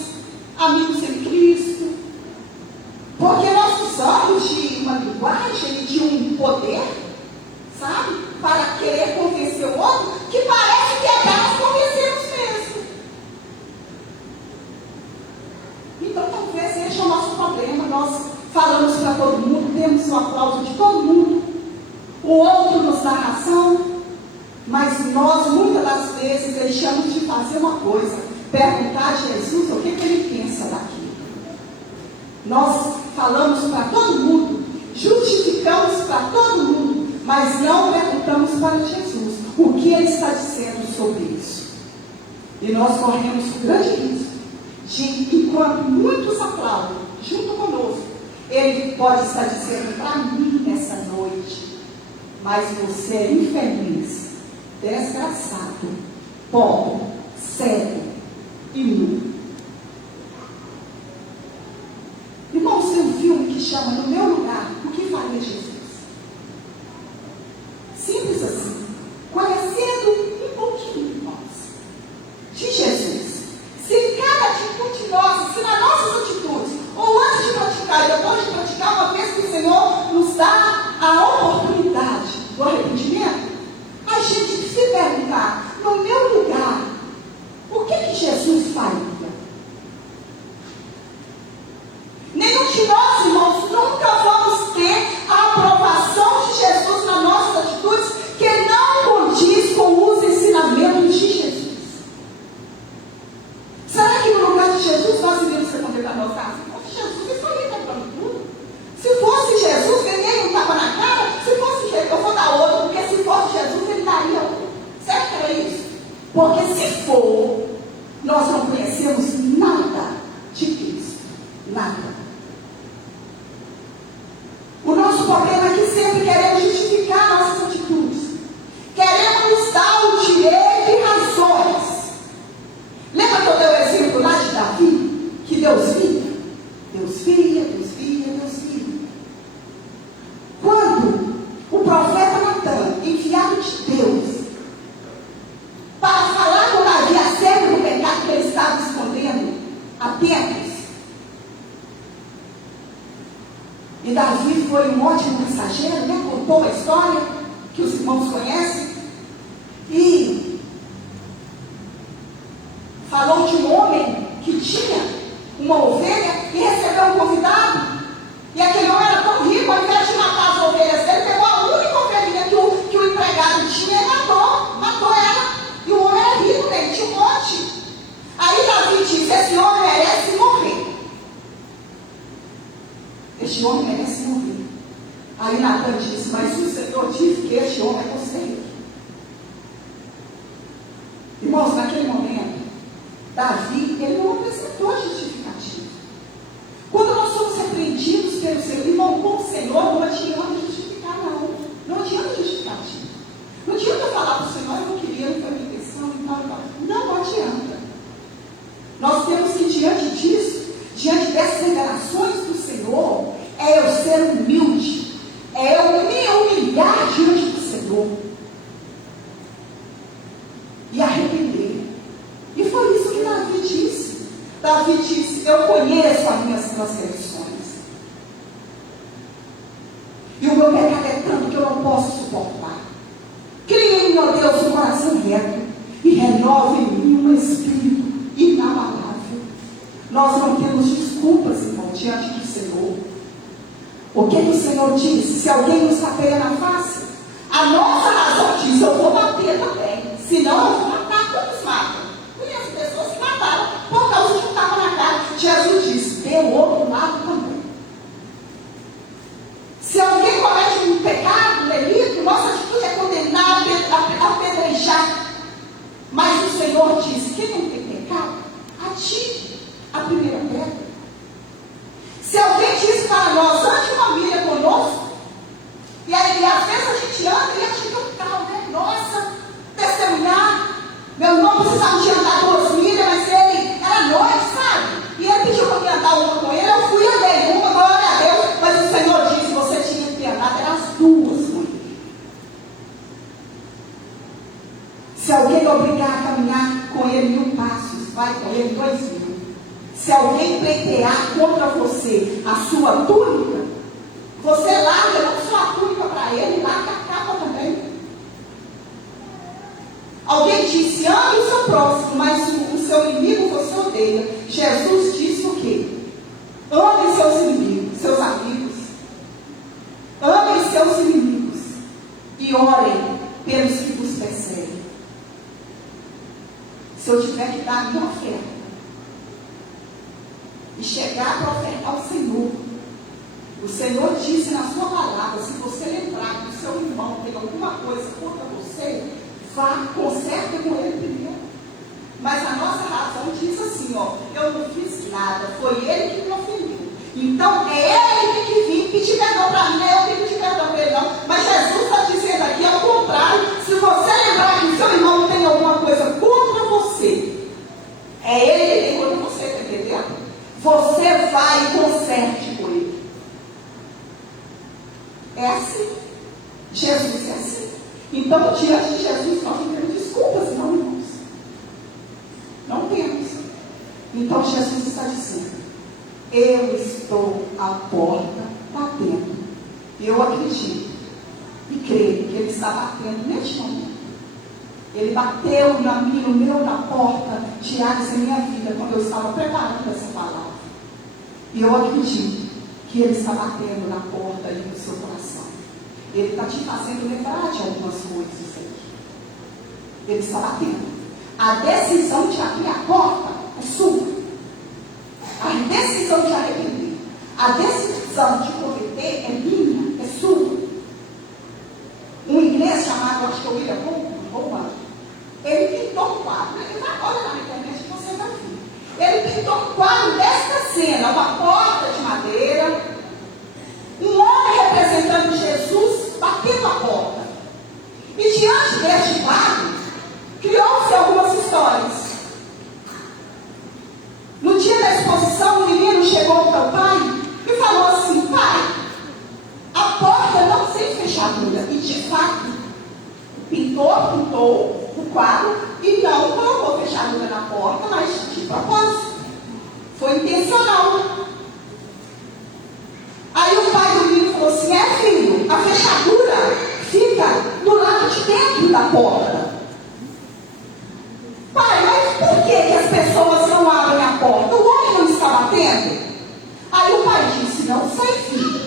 amigos em Cristo, porque nós usamos de uma linguagem, de um poder, sabe, para querer convencer o outro, que parece que é para nós convencermos mesmo. Então talvez seja o nosso problema. Nós falamos para todo mundo, temos o aplauso de todo mundo, o outro nos dá razão, mas nós muitas das vezes deixamos de fazer uma coisa: perguntar a Jesus o que ele pensa daquilo. Nós falamos para todo mundo, justificamos para todo mundo, mas não perguntamos para Jesus o que Ele está dizendo sobre isso. E nós corremos o grande risco de, enquanto muitos aplaudem junto conosco, Ele pode estar dizendo para mim nessa noite: mas você é infeliz, desgraçado, pobre, cego e nu. Irmãos, tem um filme que chama No Meu Lugar, O que Faria Jesus? Porque se for, nós não conhecemos nada de Cristo. Nada. O nosso problema é que sempre queremos justificar nossas atitudes. Queremos nos dar o direito e razões. Lembra que eu dei o exemplo lá de Davi? Que Deus via? Deus via, Deus via, Deus via. Quando o profeta Natan, enviado de Deus, para falar com Davi acerca do pecado que ele estava escondendo há tempos, e Davi foi um ótimo mensageiro, né? Contou a história que os irmãos conhecem, e falou de um homem que tinha uma ovelha e recebeu um convidado, e aquele homem era tão rico, ao invés de matar as ovelhas dele, pegou a única ovelhinha que o empregado tinha e matou ela, e o homem era rico, né? Tinha um monte. Aí Davi disse: esse homem merece morrer. Este homem merece morrer. Aí Natan disse: mas o Senhor disse que este homem é você. Irmãos, naquele momento, Davi, ele não apresentou a justificativa. Quando nós somos repreendidos pelo Senhor, irmão, com o Senhor, não adianta justificar, não. Não adianta justificativa. Não adianta falar para o Senhor: eu não queria, não foi minha intenção e tal, e tal. Não adianta. Nós temos que, diante disso, diante dessas revelações do Senhor, é eu ser humilde, é eu me humilhar diante do Senhor e arrepender. E foi isso que Davi disse. Davi disse: eu conheço as minhas transgressões, e o meu pecado é tanto que eu não posso suportar. Crie em meu Deus um coração reto e renove em mim um espírito inabalável. Nós não temos desculpas, irmão, diante do Senhor. O que o Senhor disse? Se alguém nos tapeia na face, a nossa razão diz: eu vou bater também, senão eu vou matar. Quantos matam? Conheço pessoas que mataram por causa de um tapa na cara. Jesus disse: dê o outro lado também. Se alguém comete um pecado, um delito, nossa atitude é condenar, apedrejar. Mas o Senhor disse: quem não tem pecado, atire a primeira pedra. Se alguém diz para nós: ande uma milha conosco, e aí às vezes a gente anda e acha que é um carro, né? Nossa, testemunhar. Meu irmão precisava de andar 2 milhas, mas ele era noite, sabe? E ele pediu para eu andar uma com ele, eu fui, andei uma, glória a Deus, mas o Senhor disse: você tinha que ter andado, eram as 2 com ele. Se alguém obrigar a caminhar com ele 1000 passos, vai com ele 2000. Se alguém pleitear contra você a sua túnica, você larga não só a túnica para ele, larga a capa também. Alguém disse: ame o seu próximo, mas o seu inimigo você odeia. Jesus disse o quê? Ame seus inimigos, seus amigos. Ame seus inimigos e orem pelos que vos perseguem. Se eu tiver que dar a minha oferta e chegar para ofertar ao Senhor, o Senhor disse na sua palavra: se você lembrar que o seu irmão tem alguma coisa contra você, vá, conserta com ele primeiro. Mas a nossa razão diz assim: ó, eu não fiz nada, foi ele que me ofendeu. Então é ele que tem que vir pedir perdão para mim, eu tenho que pedir perdão para ele, não. Mas Jesus está dizendo aqui ao contrário: se você lembrar que o seu irmão tem alguma coisa contra você, é ele que tem contra você, está entendendo? Você vai e conserte com ele. É assim. Jesus é assim. Então, diante de Jesus, nós não temos desculpas, não, irmãos. Não temos. Então, Jesus está dizendo: eu estou à porta batendo. E eu acredito e creio que Ele está batendo neste momento. Ele bateu no meu na porta diária da minha vida, quando eu estava preparando essa palavra. E eu acredito que Ele está batendo na porta aí do seu coração. Ele está te fazendo lembrar de algumas coisas aí. Ele está batendo. A decisão de abrir a porta é sua. A decisão de arrepender, a decisão de cometer é minha, é sua. Um inglês chamado, acho que é William Bowman, ele pintou um quadro. fechadura. E de fato, o pintor pintou o quadro e não colocou fechadura na porta, mas de propósito. Foi intencional. Aí o pai do menino falou assim: filho, a fechadura fica do lado de dentro da porta. Pai, mas por que as pessoas não abrem a porta? O homem não está batendo? Aí o pai disse: não sei, filho.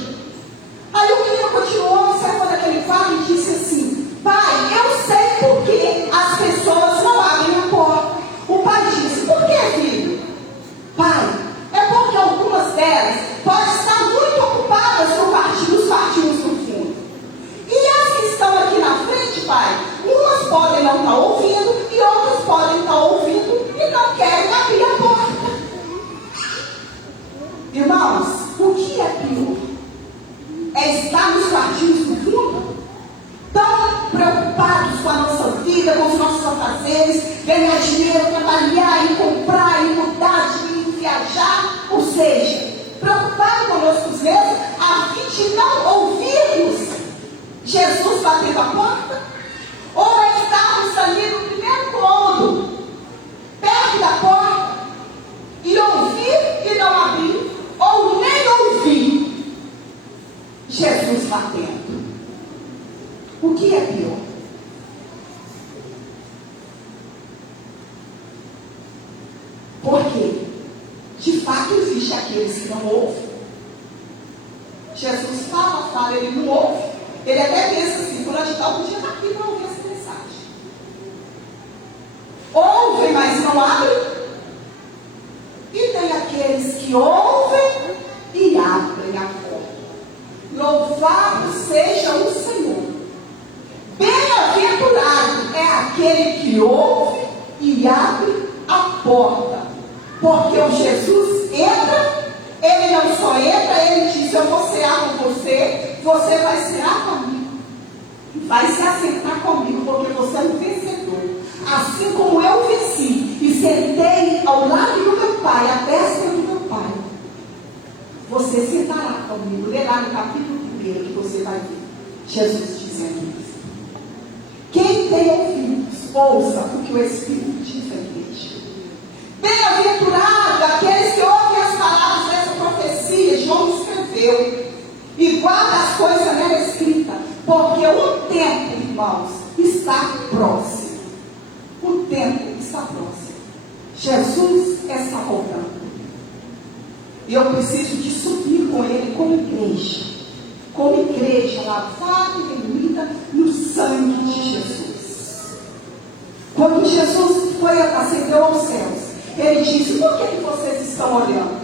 Aí o menino continuou observando aquele quadro e disse assim: pai, eu sei por que as pessoas não abrem a porta. O pai disse: por que, filho? Pai, é porque algumas delas podem estar muito ocupadas nos quartinhos do fundo. E as que estão aqui na frente, pai, umas podem não estar ouvindo e outras podem estar ouvindo e não querem abrir a porta. Irmãos, o que é pior? É estar nos quartinhos do fundo, tão preocupados com a nossa vida, com os nossos afazeres, ganhar dinheiro, trabalhar, e comprar, e mudar de vida, viajar, ou seja, preocupados conosco mesmos, a fim de não ouvirmos Jesus batendo a porta, ou estarmos ali no primeiro cômodo, perto da porta, e ouvir e não abrir, ou nem ouvir Jesus batendo. O que é pior? Porque, de fato, existe aqueles que não ouvem. Jesus fala, ele não ouve. Ele até pensa assim: quando a gente podia estar aqui para ouvir essa mensagem. Ouvem, mas não abrem. E tem aqueles que ouvem e abrem a porta. Louvado seja o Senhor. Bem-aventurado é aquele que ouve e abre a porta. Porque o Jesus entra, ele não só entra, ele diz: eu vou cear com você, você vai cear comigo, vai se assentar comigo, porque você é um vencedor. Assim como eu venci e sentei ao lado do meu Pai, à destra do meu Pai, você sentará comigo. Lê lá no capítulo 1 que você vai ver Jesus dizendo isso. Quem tem ouvidos, ouça o que o Espírito diz à igreja. Bem-aventurado aqueles que ouvem as palavras dessa profecia. João escreveu e guarda as coisas nela escritas, porque o tempo, irmãos, está próximo. O tempo está próximo. Jesus está voltando. E eu preciso de subir com ele como igreja lavada e remida no sangue de Jesus. Quando Jesus ascendeu aos céus, ele disse: por que vocês estão olhando?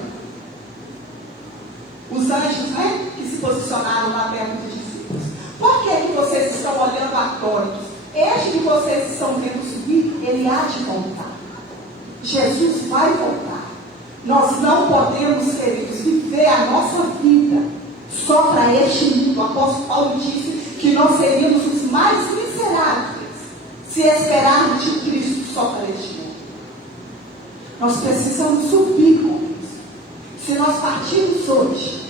Os anjos, né, que se posicionaram lá perto dos discípulos. Por que vocês estão olhando atônitos? Este que vocês estão vendo subir, ele há de voltar. Jesus vai voltar. Nós não podemos, queridos, viver a nossa vida só para este mundo. O apóstolo Paulo disse que nós seríamos os mais miseráveis se esperarmos de Cristo só para este mundo. Nós precisamos subir com isso. Se nós partirmos hoje,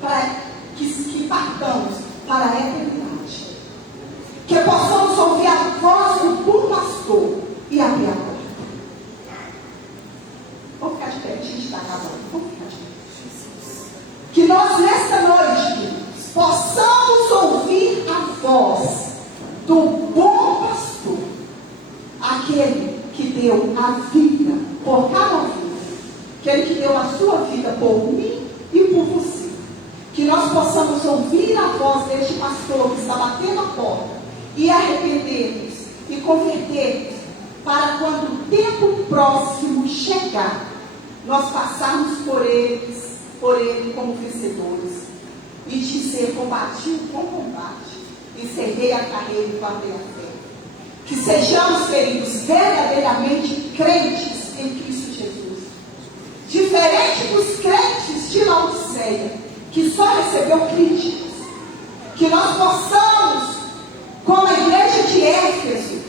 para que partamos para a eternidade, que possamos ouvir a voz do bom pastor e abrir a porta. Vamos ficar de pé, a gente está acabando. Vamos ficar de pé. Que nós, nesta noite, possamos ouvir a voz do bom pastor, aquele que deu a vida por cada vida, aquele que deu a sua vida por mim e por você. Que nós possamos ouvir a voz deste pastor que está batendo a porta e arrependermos e convertermos, para quando o tempo próximo chegar, nós passarmos por ele como vencedores e dizer: combati o bom combate, encerrei a carreira e guardei a fé. Que sejamos, queridos, verdadeiramente crentes em Cristo Jesus, diferente dos crentes de Laodiceia, que só recebeu críticas. Que nós possamos, como a igreja de Éfeso,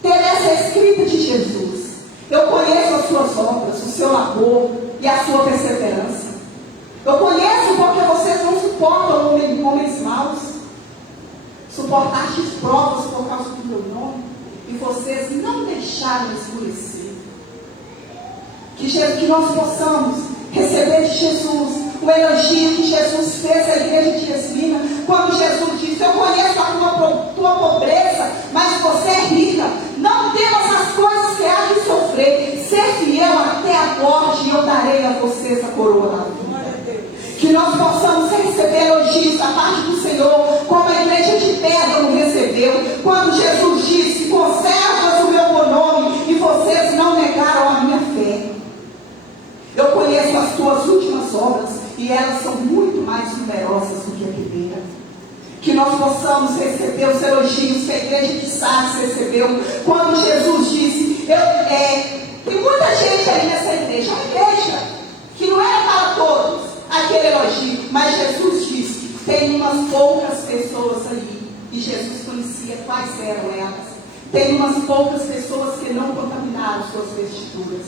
ter essa escrita de Jesus: eu conheço as suas obras, o seu labor e a sua perseverança. Eu conheço porque vocês não suportam homens maus. suportastes provas por causa do meu nome, e vocês não deixaram escurecer. Que nós possamos receber de Jesus o elogio que Jesus fez à igreja de Esmina, quando Jesus disse: eu conheço a tua pobreza, mas você é rica. Não temas as coisas que há de sofrer. Ser fiel até a morte, e eu darei a vocês a coroa da vida. Que nós possamos receber elogios da parte do Senhor, como a igreja de Pérgamo recebeu, quando Jesus disse: conservas o meu bom nome, e vocês não negaram a minha fé. Eu conheço as tuas últimas obras, e elas são muito mais numerosas do que a primeira. Que nós possamos receber os elogios que a igreja de Sardes recebeu, quando Jesus disse: tem muita gente ali nessa igreja, uma igreja que não era para todos aquele elogio, mas Jesus disse: tem umas poucas pessoas ali, e Jesus conhecia quais eram elas. Tem umas poucas pessoas que não contaminaram suas vestiduras,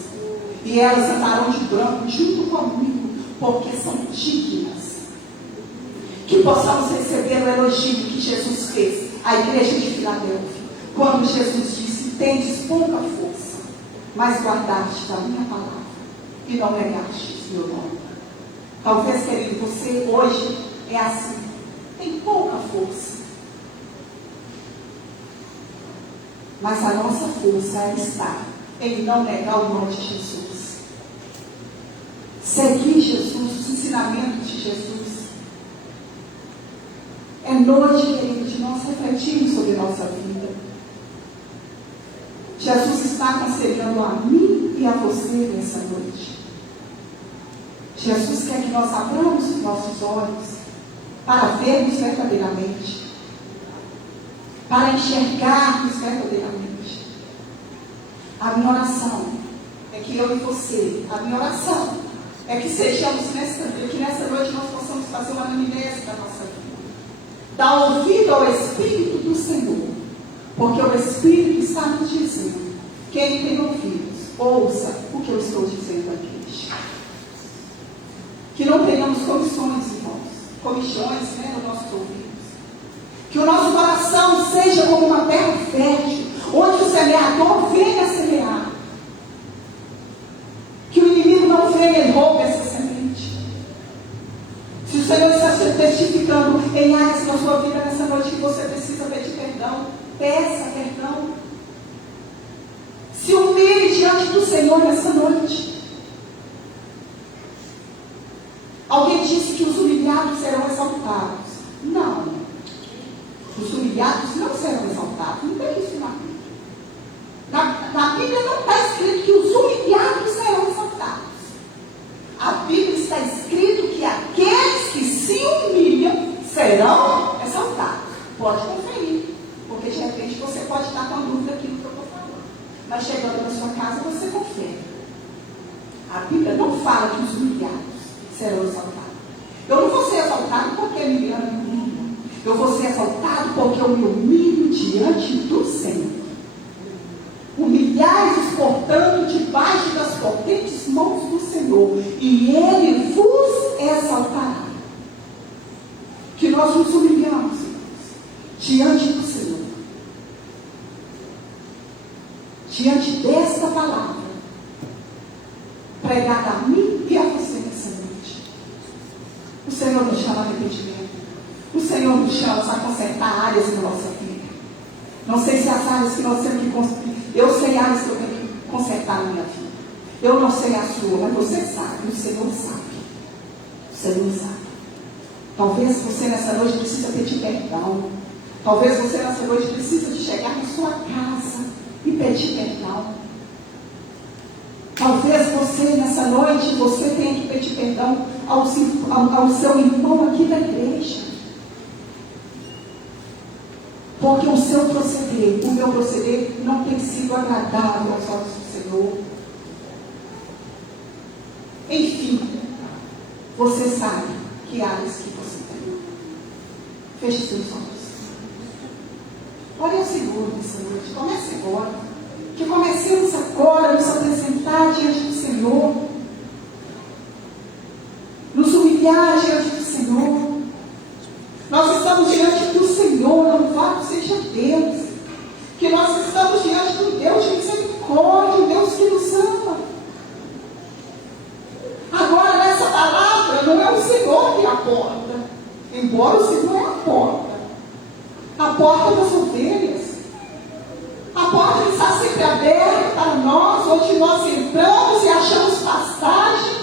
e elas andarão de branco junto comigo, porque são dignas. Que possamos receber o elogio que Jesus fez à igreja de Filadélfia, quando Jesus disse: tendes pouca força, mas guardastes a minha palavra, e não negastes meu nome. Talvez, querido, você hoje é assim, tem pouca força, mas a nossa força está em não negar o nome de Jesus, seguir Jesus, os ensinamentos de Jesus. É noite, querido, de nós refletirmos sobre a nossa vida. Jesus está aconselhando a mim e a você nessa noite. Jesus quer que nós abramos os nossos olhos para vermos verdadeiramente, para enxergarmos verdadeiramente. A minha oração é que eu e você, a minha oração é que sejamos que nessa noite nós possamos fazer uma anamnese da nossa vida. Dar ouvido ao Espírito do Senhor, porque o Espírito está nos dizendo: quem tem ouvidos, ouça o que eu estou dizendo à igreja. Que não tenhamos comissões, irmãos, comichões, nos nossos ouvidos. Que o nosso coração seja como uma terra fértil, onde o semeador venha semear. Que o inimigo não venha e roube essa semente. Se o Senhor está testificando em áreas da sua vida nessa noite que você precisa pedir perdão, peça perdão. Se humilhe diante do Senhor nessa noite. Alguém disse que os humilhados serão exaltados. Não. Os humilhados não serão exaltados. Não tem isso na Bíblia. Na Bíblia não está escrito que os humilhados serão exaltados. A Bíblia está escrito que aqueles que se humilham serão exaltados. Pode conferir, porque de repente você pode estar com a dúvida daquilo que eu estou falando. Mas chegando na sua casa você confere. A Bíblia não fala que os humilhados serão exaltados. Eu não vou ser exaltado porque me humilha. Eu vou ser exaltado porque eu me humilho diante do Senhor. Humilhai-vos, portanto, debaixo das potentes mãos do Senhor, e Ele vos exaltará. Que nós nos humilhamos, irmãos, diante do Senhor, diante desta palavra, pregada a mim e a você nessa noite. O Senhor nos chama a arrependimento. O Senhor nos chama a consertar áreas da nossa vida. Não sei se as áreas que nós temos que construir. Eu sei áreas que eu tenho que consertar na minha vida. Eu não sei a sua, mas você sabe. O Senhor sabe. O Senhor sabe. Talvez você nessa noite precisa pedir perdão. Talvez você nessa noite precisa de chegar na sua casa e pedir perdão. Talvez você nessa noite você tenha que pedir perdão ao seu irmão aqui da igreja. Porque o seu proceder, o meu proceder, não tem sido agradável aos olhos do Senhor. Enfim, você sabe que áreas que você tem. Feche seus olhos. Olha o Senhor nessa noite. Comece agora. Que comecemos agora a nos apresentar diante do Senhor. Nos humilhar diante do Senhor. Nós estamos diante do Senhor. Senhor, louvado seja Deus, que nós estamos diante de um Deus de misericórdia, um Deus que nos ama. Agora, nessa palavra, não é o Senhor que é a porta, embora o Senhor é a porta das ovelhas. A porta está sempre aberta para nós, onde nós entramos e achamos pastagem,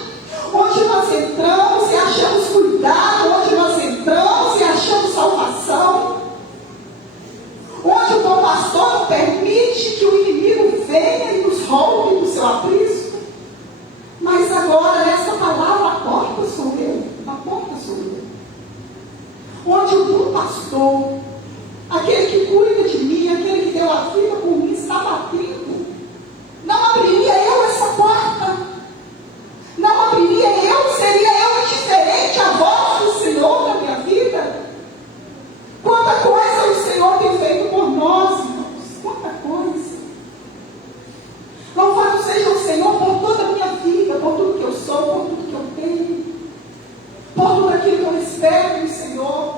onde nós entramos e achamos cuidado, onde nós entramos e achamos salvação, onde o bom pastor não permite que o inimigo venha e nos roube do seu aprisco. Mas agora, nessa palavra, a porta sou eu, a porta sou eu. Onde o bom pastor, aquele que cuida de mim, aquele que deu a vida por mim, está batendo. Não abriria eu essa porta. Não abriria eu, seria eu indiferente à voz do Senhor na minha vida. Quanta coisa o Senhor tem feito por nós, irmãos. Quanta coisa. Louvado seja o Senhor por toda a minha vida, por tudo que eu sou, por tudo que eu tenho, por tudo aquilo que eu espero no Senhor.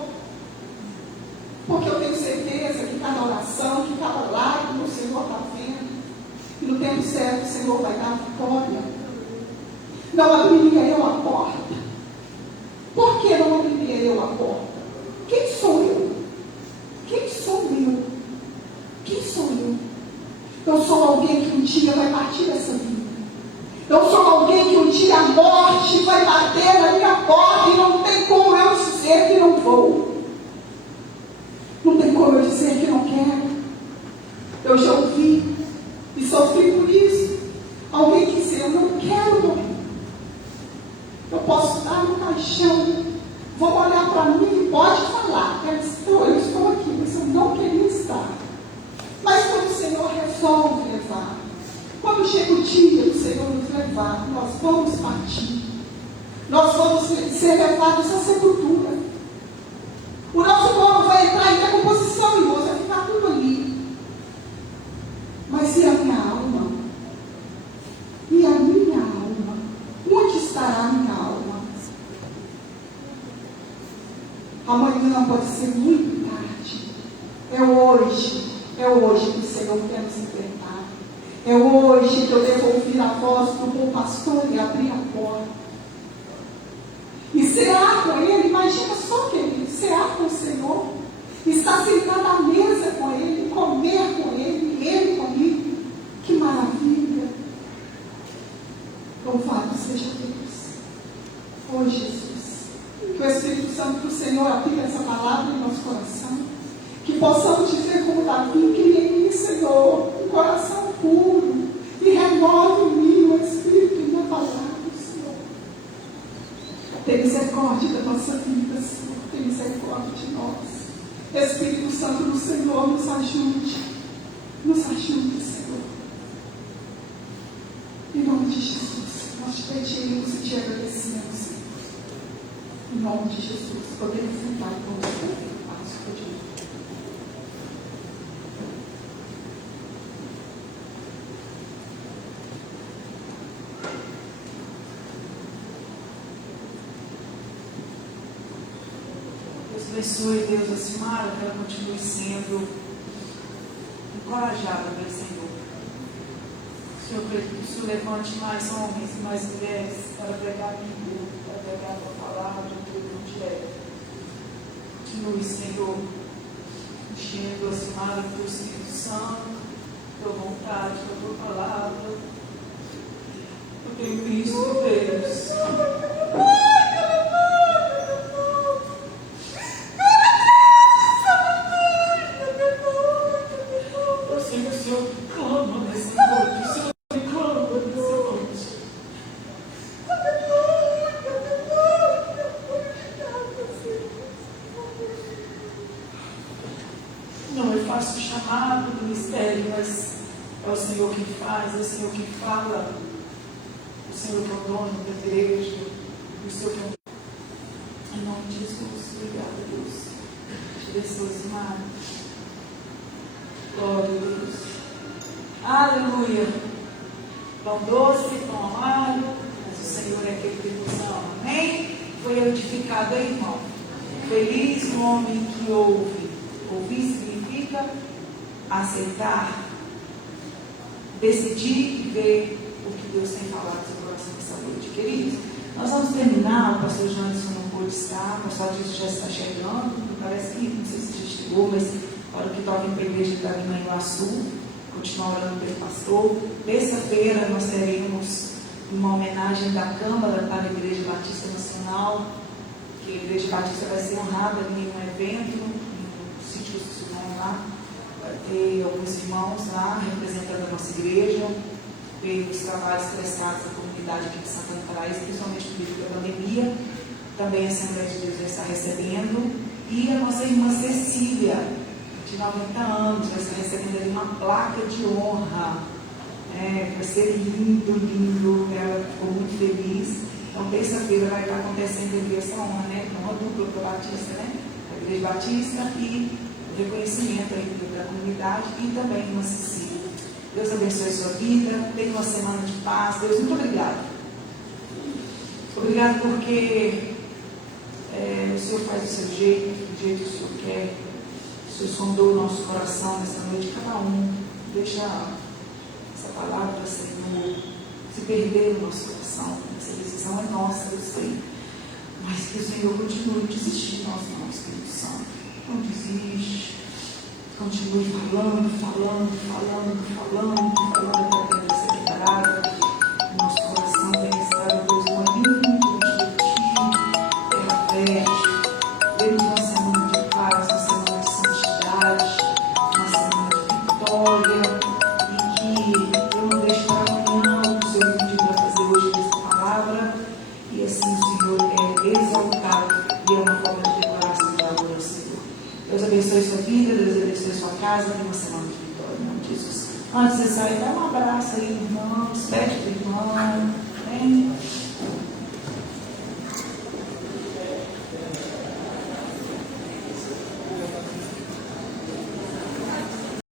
Porque eu tenho certeza que cada oração, que cada lágrima o Senhor está vendo. E no tempo certo o Senhor vai dar a vitória. Não abriria eu a porta. Por que não abriria eu a porta? Quem sou eu? Quem sou eu? Quem sou eu? Eu sou alguém que um dia vai partir dessa vida. Eu sou alguém que um dia a morte vai bater na minha porta e não tem como eu dizer que não vou. Não tem como eu dizer que não quero. Eu já ouvi e sofri por isso. Alguém que diz, eu não quero morrer. Eu posso estar no caixão, vou olhar para mim e pode falar, eu estou aqui, mas eu não queria estar. Mas quando o Senhor resolve levar, quando chega o dia do Senhor nos levar, nós vamos partir. Nós vamos ser levados à sepultura. O nosso corpo vai entrar em decomposição, irmãos, vai ficar tudo ali. Mas e a minha alma? E a minha alma? Onde estará a minha alma? Amanhã pode ser muito tarde. É hoje que o Senhor quer nos libertar. É hoje que eu devo ouvir a voz do bom pastor e abrir a porta. E cear com Ele, imagina só, querido, cear com o Senhor, estar sentado à mesa com Ele, comer com Ele, e Ele comigo. Que maravilha! Louvado seja Deus. Oh Jesus, que o Espírito Santo do Senhor aplique essa palavra em nosso coração, que possamos dizer como Davi, cria em mim, Senhor, um coração puro, e renove em mim o Espírito inabalável. Tem misericórdia da nossa vida, Senhor. Tem misericórdia de nós. Espírito Santo do Senhor, nos ajude. Nos ajude, Senhor. Em nome de Jesus, nós te pedimos e te agradecemos, Senhor. Em nome de Jesus, podemos sentar com você. Passo por diante. Abençoe, Deus, a Simara, que ela continue sendo encorajada pelo Senhor. Senhor, que o Senhor levante mais homens e mais mulheres para pregar a Bíblia, para pregar a tua palavra, onde é. Continue, Senhor, enchendo a Simara do teu Espírito Santo, da tua vontade, da tua palavra. Eu tenho visto, Deus. Faço o chamado do mistério, mas é o Senhor que faz, é o Senhor que fala, o Senhor que é o dono da igreja, o Senhor que é o... Em nome de Jesus, obrigada, Deus. Te abençoe, Simara. Glória a Deus. Aleluia. Pão doce, pão amargo, mas o Senhor é aquele que nos ama. Amém? Foi edificado, hein, irmão? Feliz o homem que ouve Ouvir significa aceitar, decidir e ver o que Deus tem falado no seu coração essa noite. Queridos, nós vamos terminar. O pastor Janderson não pôde estar, o pastor Janderson já está chegando, parece que, não sei se já chegou, mas para o que toca para a igreja da Manhuaçu, continuar orando pelo pastor. Terça-feira nós teremos uma homenagem da Câmara para a Igreja Batista Nacional, que a Igreja Batista vai ser honrada em um evento, no sítio do Sulão lá. Vai ter alguns irmãos lá representando a nossa igreja, pelos trabalhos prestados à comunidade aqui de Santana do Paraíso, principalmente devido à pandemia. Também a Assembleia de Deus vai estar recebendo. E a nossa irmã Cecília, de 90 anos, vai estar recebendo ali uma placa de honra. Vai ser lindo, lindo. Ela ficou muito feliz. Então, terça-feira vai estar acontecendo ali essa honra, né? Honra dupla para a Batista, né? A Igreja Batista e o reconhecimento aí da comunidade e também irmã Cecília. Deus abençoe a sua vida. Tenha uma semana de paz. Deus, muito obrigado. Obrigado porque o Senhor faz do seu jeito, do jeito que o Senhor quer. O Senhor sondou o nosso coração nessa noite, cada um. Deixa essa palavra, Senhor, se perder no nosso coração. Essa decisão é nossa, eu sei. Mas que o Senhor continue a desistir de nós, não, Espírito Santo. Não desiste. Continue falando até que você declarada. Nosso coração tem estado, Deus, uma linda de ti, terra fértil. Dê-nos uma semana de paz, uma semana de santidade, uma semana de vitória. E que eu não deixe para amanhã o que o Senhor me pediu para fazer hoje nessa palavra. E assim o Senhor é exaltado e é uma forma de declaração de amor ao Senhor. Deus abençoe sua vida, Deus abençoe sua casa e uma semana de vitória, em nome de Jesus. Antes de você sair, dá um abraço aí, irmãos, pede para o irmão, né?